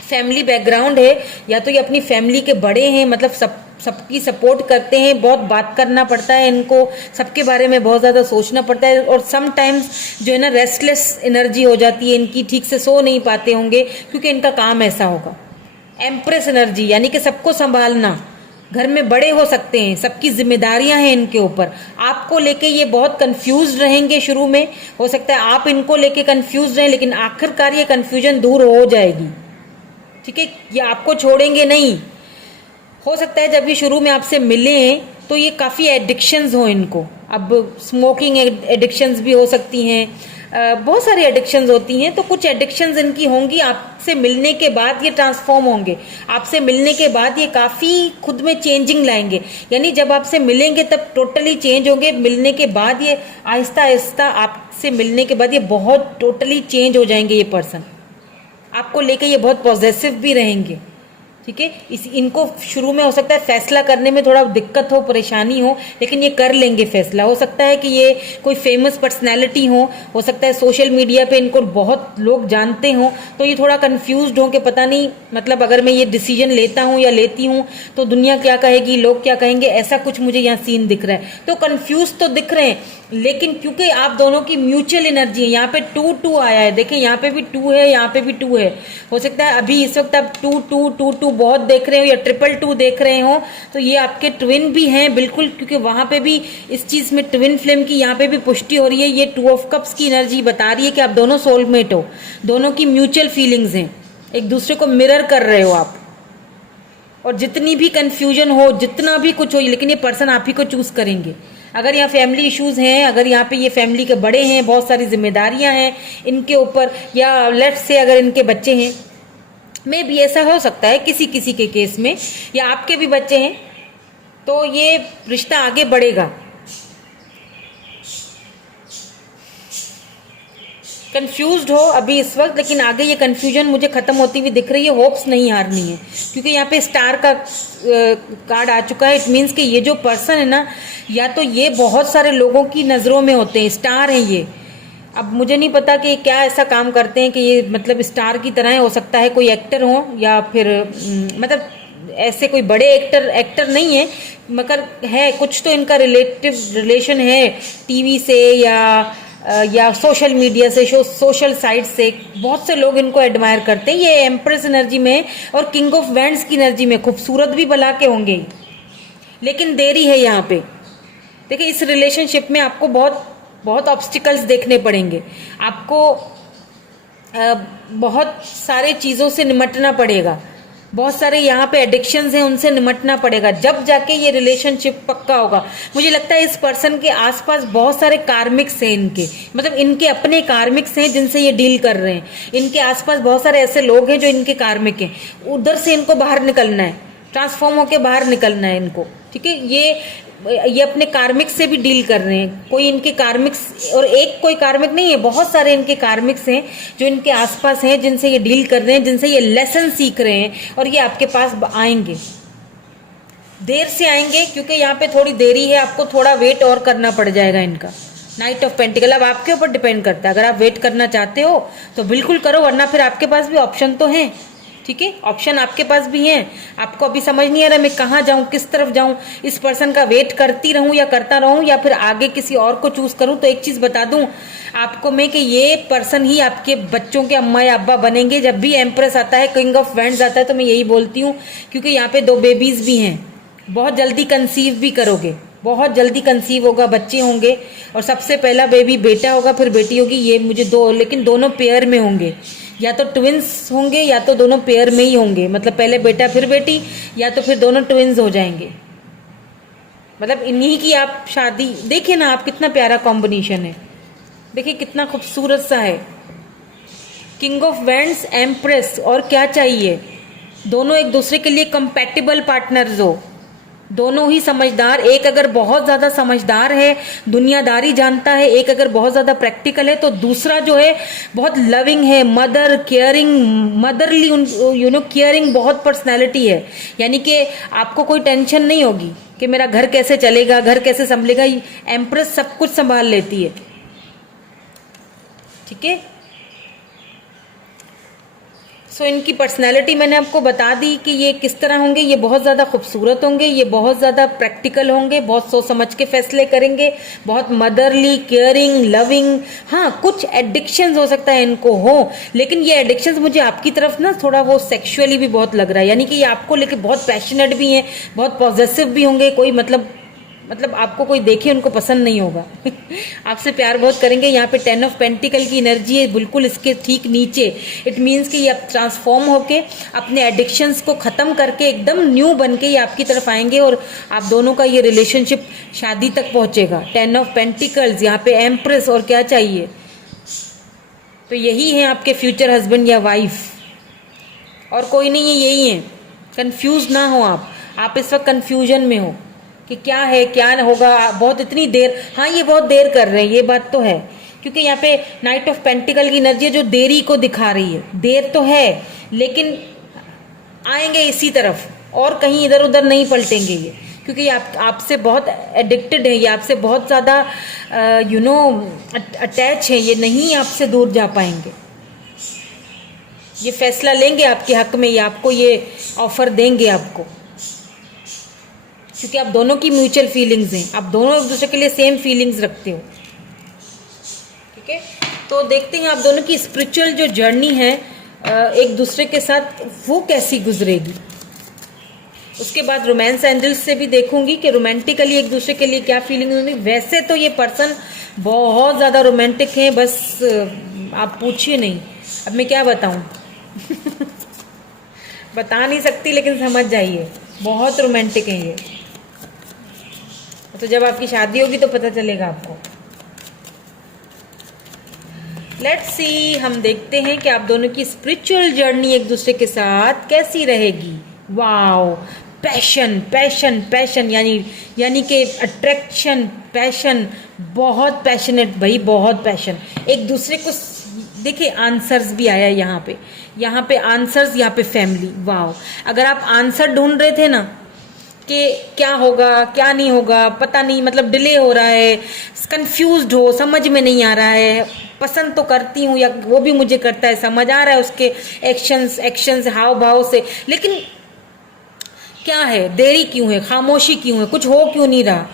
फैमिली बैकग्राउंड है, या तो ये अपनी फैमिली के बड़े हैं, मतलब सबकी सपोर्ट करते हैं, बहुत बात करना पड़ता है इनको, सबके बारे में बहुत ज़्यादा सोचना पड़ता है, और समटाइम्स जो है ना रेस्टलेस एनर्जी हो जाती है इनकी, ठीक से सो नहीं पाते होंगे क्योंकि इनका काम ऐसा होगा। एम्प्रेस एनर्जी, यानी कि सबको संभालना, घर में बड़े हो सकते हैं, सबकी जिम्मेदारियां हैं इनके ऊपर। आपको लेके ये बहुत कंफ्यूज रहेंगे शुरू में, हो सकता है आप इनको लेके कंफ्यूज रहें, लेकिन आखिरकार ये कंफ्यूजन दूर हो जाएगी, ठीक है, ये आपको छोड़ेंगे नहीं। हो सकता है जब ये शुरू में आपसे मिले हैं तो ये काफ़ी एडिक्शंस हो इनको, अब स्मोकिंग एडिक्शंस भी हो सकती हैं, बहुत सारी एडिक्शंस होती हैं, तो कुछ एडिक्शंस इनकी होंगी। आपसे मिलने के बाद ये ट्रांसफॉर्म होंगे, आपसे मिलने के बाद ये काफ़ी खुद में चेंजिंग लाएंगे, यानी जब आपसे मिलेंगे तब टोटली चेंज होंगे, मिलने के बाद ये आहिस्ता आहिस्ता, आपसे मिलने के बाद ये बहुत टोटली चेंज हो जाएंगे। ये पर्सन आपको लेके ये बहुत पॉजिटिव भी रहेंगे, ठीक है। इनको शुरू में हो सकता है फैसला करने में थोड़ा दिक्कत हो, परेशानी हो, लेकिन ये कर लेंगे फैसला। हो सकता है कि ये कोई फेमस पर्सनैलिटी हो सकता है सोशल मीडिया पे इनको बहुत लोग जानते हों, तो ये थोड़ा कंफ्यूज्ड हो कि पता नहीं, मतलब अगर मैं ये डिसीजन लेता हूँ या लेती हूँ तो दुनिया क्या कहेगी, लोग क्या कहेंगे, ऐसा कुछ मुझे यहाँ सीन दिख रहा है। तो कंफ्यूज तो दिख रहे हैं, लेकिन क्योंकि आप दोनों की म्यूचुअल एनर्जी है, यहाँ पे 2-2 आया है, देखें यहाँ पे भी 2 है, यहाँ पे भी 2 है। हो सकता है अभी इस वक्त आप 2-2-2-2 बहुत देख रहे हो या 2-2 देख रहे हो, तो ये आपके ट्विन भी हैं बिल्कुल, क्योंकि वहां पे भी इस चीज में ट्विन फ्लेम की यहाँ पे भी पुष्टि हो रही है। ये 2 ऑफ कप्स की एनर्जी बता रही है कि आप दोनों सोलमेट हो, दोनों की म्यूचुअल फीलिंग्स हैं, एक दूसरे को मिरर कर रहे हो आप। और जितनी भी कंफ्यूजन हो, जितना भी कुछ हो, लेकिन ये पर्सन आप ही को चूज करेंगे। अगर यहाँ फैमिली इश्यूज हैं, अगर यहाँ पे ये फैमिली के बड़े हैं, बहुत सारी जिम्मेदारियां हैं इनके ऊपर, या लेट्स से अगर इनके बच्चे हैं, में भी ऐसा हो सकता है किसी किसी के केस में, या आपके भी बच्चे हैं, तो ये रिश्ता आगे बढ़ेगा। कंफ्यूज्ड हो अभी इस वक्त, लेकिन आगे ये कंफ्यूजन मुझे खत्म होती हुई दिख रही है। होप्स नहीं हारनी है, क्योंकि यहाँ पे स्टार का कार्ड आ चुका है। इट मीन्स कि ये जो पर्सन है ना, या तो ये बहुत सारे लोगों की नज़रों में होते हैं, स्टार हैं ये। अब मुझे नहीं पता कि क्या ऐसा काम करते हैं कि ये मतलब स्टार की तरह हो सकता है कोई एक्टर हो, या फिर मतलब ऐसे कोई बड़े एक्टर नहीं है, मगर है कुछ तो इनका रिलेशन है टीवी से या सोशल मीडिया से, सोशल साइट से। बहुत से लोग इनको एडमायर करते हैं। ये एम्प्रेस एनर्जी में और किंग ऑफ वैंड्स की एनर्जी में खूबसूरत भी भला के होंगे, लेकिन देरी है यहाँ पे। देखिए इस रिलेशनशिप में आपको बहुत ऑब्स्टिकल्स देखने पड़ेंगे, आपको बहुत सारे चीज़ों से निमटना पड़ेगा, बहुत सारे यहाँ पे एडिक्शंस हैं उनसे निमटना पड़ेगा, जब जाके ये रिलेशनशिप पक्का होगा। मुझे लगता है इस पर्सन के आसपास बहुत सारे कार्मिक्स हैं इनके, मतलब इनके अपने कार्मिक्स हैं जिनसे ये डील कर रहे हैं। इनके आसपास बहुत सारे ऐसे लोग हैं जो इनके कार्मिक हैं, उधर से इनको बाहर निकलना है, ट्रांसफॉर्म होकर बाहर निकलना है इनको, ठीक है। ये अपने कार्मिक से भी डील कर रहे हैं। कोई इनके कार्मिक्स, और एक कोई कार्मिक नहीं है, बहुत सारे इनके कार्मिक्स हैं जो इनके आसपास हैं, जिनसे ये डील कर रहे हैं, जिनसे ये लेसन सीख रहे हैं, और ये आपके पास आएंगे। देर से आएंगे क्योंकि यहाँ पे थोड़ी देरी है, आपको थोड़ा वेट और करना पड़ जाएगा इनका, नाइट ऑफ पेंटिकल अब आपके ऊपर डिपेंड करता है, अगर आप वेट करना चाहते हो तो बिल्कुल करो, वरना फिर आपके पास भी ऑप्शन तो है। ठीक है, ऑप्शन आपके पास भी हैं। आपको अभी समझ नहीं आ रहा मैं कहाँ जाऊं, किस तरफ जाऊं, इस पर्सन का वेट करती रहूं या करता रहूं या फिर आगे किसी और को चूज करूं, तो एक चीज बता दूं आपको मैं कि ये पर्सन ही आपके बच्चों के अम्मा या अब्बा बनेंगे। जब भी एम्प्रेस आता है, किंग ऑफ वैंड्स आता है, तो मैं यही बोलती हूँ, क्योंकि यहाँ पे 2 बेबीज भी हैं, बहुत जल्दी कंसीव भी करोगे, बहुत जल्दी कंसीव होगा, बच्चे होंगे, और सबसे पहला बेबी बेटा होगा, फिर बेटी होगी। ये मुझे 2, लेकिन दोनों पेयर में होंगे, या तो ट्विंस होंगे या तो दोनों पेयर में ही होंगे, मतलब पहले बेटा फिर बेटी, या तो फिर दोनों ट्विंस हो जाएंगे। मतलब इन्हीं की आप शादी देखिए ना आप, कितना प्यारा कॉम्बिनेशन है, देखिए कितना खूबसूरत सा है। किंग ऑफ वैंड्स, एम्प्रेस, और क्या चाहिए। दोनों एक दूसरे के लिए कंपैटिबल पार्टनर्स हो, दोनों ही समझदार। एक अगर बहुत ज्यादा समझदार है, दुनियादारी जानता है, एक अगर बहुत ज्यादा प्रैक्टिकल है, तो दूसरा जो है बहुत लविंग है, मदर केयरिंग, मदरली केयरिंग बहुत पर्सनैलिटी है। यानी कि आपको कोई टेंशन नहीं होगी कि मेरा घर कैसे चलेगा, घर कैसे संभलेगा। एम्प्रेस सब कुछ संभाल लेती है। ठीक है, सो इनकी पर्सनैलिटी मैंने आपको बता दी कि ये किस तरह होंगे। ये बहुत ज़्यादा खूबसूरत होंगे, ये बहुत ज़्यादा प्रैक्टिकल होंगे, बहुत सोच समझ के फैसले करेंगे, बहुत मदरली, केयरिंग, लविंग। हाँ, कुछ एडिक्शंस हो सकता है इनको हो, लेकिन ये एडिक्शंस मुझे आपकी तरफ ना थोड़ा वो सेक्सुअली भी बहुत लग रहा है। यानी कि ये आपको लेके बहुत पैशनेट भी हैं, बहुत पॉजेसिव भी होंगे। कोई मतलब आपको कोई देखे उनको पसंद नहीं होगा आपसे प्यार बहुत करेंगे। यहाँ पे 10 ऑफ पेंटिकल की एनर्जी है, बिल्कुल इसके ठीक नीचे। इट मीन्स कि ये अब ट्रांसफॉर्म होके अपने एडिक्शंस को ख़त्म करके एकदम न्यू बन के ये आपकी तरफ आएंगे, और आप दोनों का ये रिलेशनशिप शादी तक पहुँचेगा। 10 ऑफ पेंटिकल्स, यहाँ पे एम्प्रेस, और क्या चाहिए। तो यही है आपके फ्यूचर हस्बैंड या वाइफ, और कोई नहीं है, यही है। कन्फ्यूज ना हो आप इस वक्त कन्फ्यूजन में हो कि क्या है क्या होगा। बहुत इतनी देर, हाँ ये बहुत देर कर रहे हैं, ये बात तो है, क्योंकि यहाँ पे नाइट ऑफ पेंटिकल की एनर्जी जो देरी को दिखा रही है। देर तो है, लेकिन आएंगे इसी तरफ, और कहीं इधर उधर नहीं पलटेंगे ये, क्योंकि आपसे बहुत एडिक्टेड है, ये आपसे बहुत ज़्यादा अटैच है, ये नहीं आपसे दूर जा पाएंगे। ये फैसला लेंगे आपके हक में, ये आपको ये ऑफर देंगे आपको, क्योंकि आप दोनों की म्यूचुअल फीलिंग्स हैं, आप दोनों एक दूसरे के लिए सेम फीलिंग्स रखते हो। ठीक है, तो देखते हैं आप दोनों की स्पिरिचुअल जो जर्नी है एक दूसरे के साथ वो कैसी गुजरेगी। उसके बाद रोमांस एंजल्स से भी देखूंगी कि रोमांटिकली एक दूसरे के लिए क्या फीलिंग होगी। वैसे तो ये पर्सन बहुत ज़्यादा रोमांटिक है, बस आप पूछिए नहीं, अब मैं क्या बताऊं बता नहीं सकती, लेकिन समझ जाइए बहुत रोमांटिक है ये। तो जब आपकी शादी होगी तो पता चलेगा आपको। लेट्स सी, हम देखते हैं कि आप दोनों की स्पिरिचुअल जर्नी एक दूसरे के साथ कैसी रहेगी। वाओ, पैशन पैशन पैशन, यानी कि अट्रैक्शन, पैशन, बहुत पैशनेट भाई, बहुत पैशन एक दूसरे को। देखिए आंसर्स भी आया यहाँ पे आंसर्स, यहाँ पे फैमिली। वाओ, अगर आप आंसर ढूंढ रहे थे ना कि क्या होगा क्या नहीं होगा, पता नहीं, मतलब डिले हो रहा है, कंफ्यूज्ड हो, समझ में नहीं आ रहा है, पसंद तो करती हूँ या वो भी मुझे करता है, समझ आ रहा है उसके एक्शंस हाव भाव से, लेकिन क्या है, देरी क्यों है, खामोशी क्यों है, कुछ हो क्यों नहीं रहा।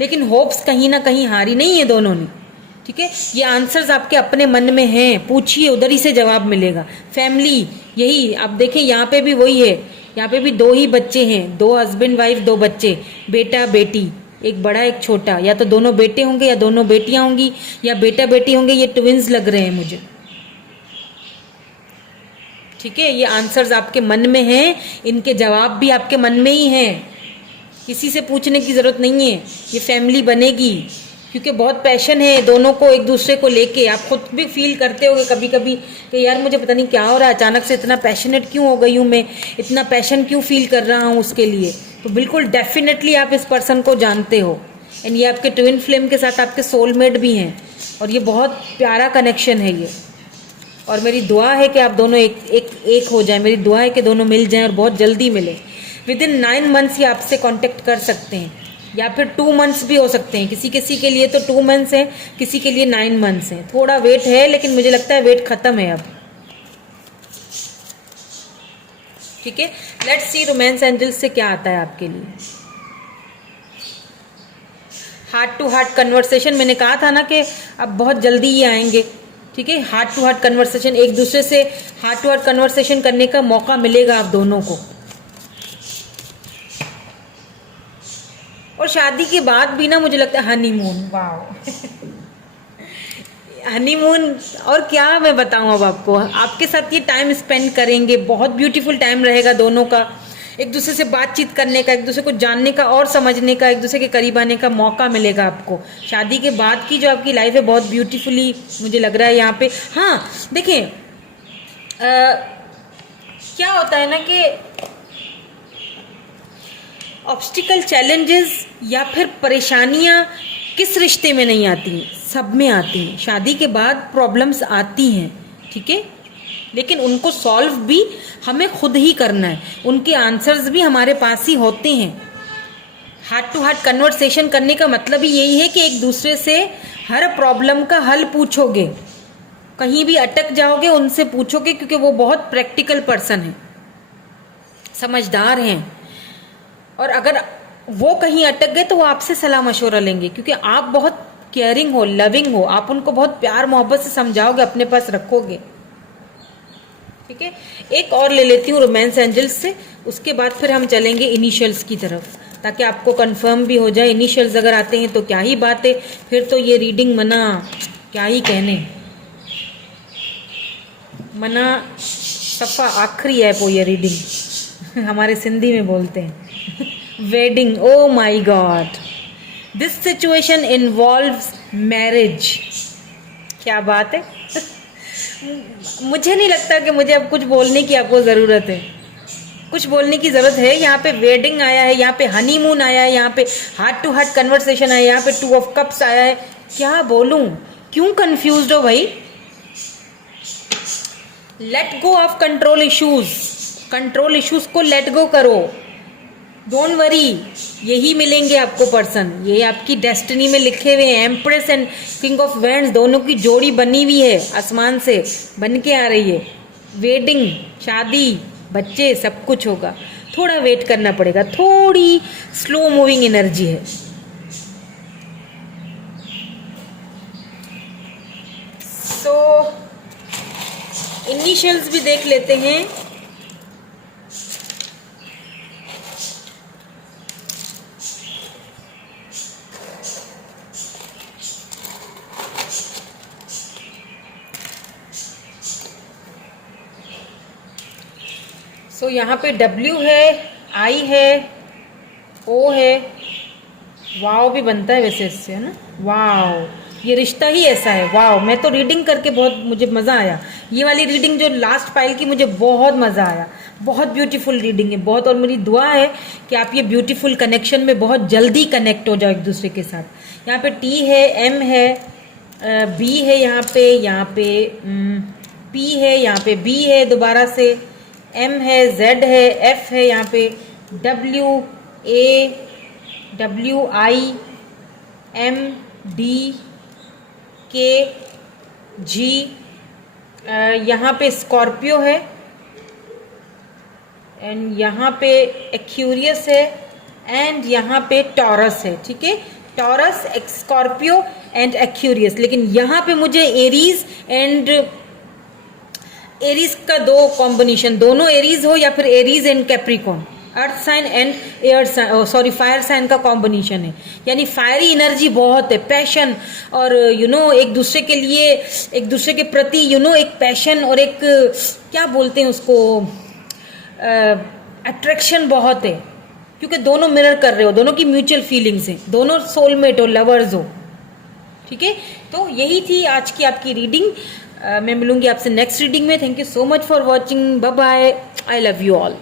लेकिन होप्स कहीं ना कहीं हारी नहीं है दोनों ने। ठीक है, ये आंसर्स आपके अपने मन में हैं, पूछिए, उधर ही से जवाब मिलेगा। फैमिली, यही आप देखें, यहाँ पे भी वही है, यहाँ पे भी 2 ही बच्चे हैं, 2 हस्बैंड वाइफ, 2 बच्चे, बेटा बेटी, एक बड़ा एक छोटा, या तो दोनों बेटे होंगे या दोनों बेटियां होंगी, या बेटा बेटी होंगे। ये ट्विंस लग रहे हैं मुझे। ठीक है, ये आंसर्स आपके मन में हैं, इनके जवाब भी आपके मन में ही हैं, किसी से पूछने की जरूरत नहीं है। ये फैमिली बनेगी क्योंकि बहुत पैशन है दोनों को एक दूसरे को लेके। आप खुद भी फील करते होगे कभी कभी कि यार मुझे पता नहीं क्या हो रहा है, अचानक से इतना पैशनेट क्यों हो गई हूँ मैं, इतना पैशन क्यों फील कर रहा हूँ उसके लिए। तो बिल्कुल डेफिनेटली आप इस पर्सन को जानते हो, एंड ये आपके ट्विन फ्लेम के साथ आपके सोलमेट भी हैं, और ये बहुत प्यारा कनेक्शन है ये। और मेरी दुआ है कि आप दोनों एक हो जाए, मेरी दुआ है कि दोनों मिल जाएं और बहुत जल्दी मिले। विद इन 9 मंथ्स ये आपसे कांटेक्ट कर सकते हैं। या फिर 2 मंथ्स भी हो सकते हैं, किसी किसी के लिए तो 2 मंथ्स है, किसी के लिए 9 मंथ्स है। थोड़ा वेट है लेकिन मुझे लगता है वेट खत्म है अब। ठीक है, लेट्स सी रोमांस एंजल्स से क्या आता है आपके लिए। हार्ट टू हार्ट कन्वर्सेशन, मैंने कहा था ना कि अब बहुत जल्दी ही आएंगे। ठीक है, हार्ट टू हार्ट कन्वर्सेशन, एक दूसरे से हार्ट टू हार्ट कन्वर्सेशन करने का मौका मिलेगा आप दोनों को। और शादी के बाद भी ना मुझे लगता है हनीमून, वाह हनीमून, और क्या मैं बताऊं अब आपको, आपके साथ ये टाइम स्पेंड करेंगे, बहुत ब्यूटीफुल टाइम रहेगा दोनों का, एक दूसरे से बातचीत करने का, एक दूसरे को जानने का और समझने का, एक दूसरे के करीब आने का मौका मिलेगा आपको। शादी के बाद की जो आपकी लाइफ है बहुत ब्यूटीफुली मुझे लग रहा है यहाँ पे। हाँ देखें, क्या होता है ना कि ऑब्स्टिकल, चैलेंजेस या फिर परेशानियां किस रिश्ते में नहीं आती, सब में आती हैं। शादी के बाद प्रॉब्लम्स आती हैं, ठीक है, लेकिन उनको सॉल्व भी हमें खुद ही करना है, उनके आंसर्स भी हमारे पास ही होते हैं। हार्ट टू हार्ट कन्वर्सेशन करने का मतलब ही यही है कि एक दूसरे से हर प्रॉब्लम का हल पूछोगे, कहीं भी अटक जाओगे उनसे पूछोगे, क्योंकि वो बहुत प्रैक्टिकल पर्सन है, समझदार हैं, और अगर वो कहीं अटक गए तो वो आपसे सलाह मशवरा लेंगे, क्योंकि आप बहुत केयरिंग हो, लविंग हो, आप उनको बहुत प्यार मोहब्बत से समझाओगे, अपने पास रखोगे। ठीक है, एक और ले लेती हूँ रोमांस एंजल्स से, उसके बाद फिर हम चलेंगे इनिशियल्स की तरफ, ताकि आपको कंफर्म भी हो जाए। इनिशियल्स अगर आते हैं तो क्या ही बात है, फिर तो ये रीडिंग मना, क्या ही कहने, मना सफ़ा आखिरी है वो ये रीडिंग हमारे सिंधी में बोलते हैं wedding. Oh my God, this situation involves marriage. क्या बात है मुझे नहीं लगता कि मुझे अब कुछ बोलने की आपको ज़रूरत है, कुछ बोलने की ज़रूरत है। यहाँ पे वेडिंग आया है, यहाँ पे हनीमून आया है, यहाँ पे हार्ट टू हार्ट कन्वर्सेशन आया है, यहाँ पे 2 ऑफ कप्स आया है। क्या बोलूँ, क्यों कंफ्यूज्ड हो भाई? Let go of control issues, control issues को लेट गो करो, डोंट वरी, यही मिलेंगे आपको पर्सन, ये आपकी डेस्टिनी में लिखे हुए हैं। Empress and king of vends दोनों की जोड़ी बनी हुई है, आसमान से बन के आ रही है। वेडिंग, शादी, बच्चे, सब कुछ होगा। थोड़ा वेट करना पड़ेगा, थोड़ी स्लो मूविंग एनर्जी है। सो इनिशियल्स भी देख लेते हैं। सो यहाँ पे W है, I है, O है, वाव भी बनता है वैसे इससे, है ना, वाव, ये रिश्ता ही ऐसा है। वाव, मैं तो रीडिंग करके बहुत मुझे मज़ा आया, ये वाली रीडिंग जो लास्ट पाइल की मुझे बहुत मज़ा आया, बहुत ब्यूटीफुल रीडिंग है बहुत, और मेरी दुआ है कि आप ये ब्यूटीफुल कनेक्शन में बहुत जल्दी कनेक्ट हो जाओ एक दूसरे के साथ। यहाँ पे T है, M है, B है, यहाँ पे P है, यहाँ पे B है, दोबारा से M है, Z है, F है, यहाँ पे W, A, W, I, M, D, K, G, यहाँ पे स्कॉर्पियो है, एंड यहाँ पे एक्यूरियस है, एंड यहाँ पे टॉरस है। ठीक है, टॉरस, स्कॉर्पियो एंड एक्यूरियस। लेकिन यहाँ पे मुझे एरीज एंड एरीज का 2 कॉम्बिनेशन, दोनों एरीज हो या फिर Aries and Capricorn, earth sign and air sign, sorry fire sign का कॉम्बिनेशन है। यानी फायरी एनर्जी बहुत है, पैशन, और एक दूसरे के लिए, एक दूसरे के प्रति एक पैशन और एक क्या बोलते हैं उसको, अट्रैक्शन बहुत है, क्योंकि दोनों मिरर कर रहे हो, दोनों की म्यूचुअल फीलिंग्स हैं, दोनों सोलमेट हो, लवर्स हो। ठीक है, तो यही थी आज की आपकी रीडिंग। मैं मिलूंगी आपसे नेक्स्ट रीडिंग में। Thank you so much for watching, bye bye, I love you all.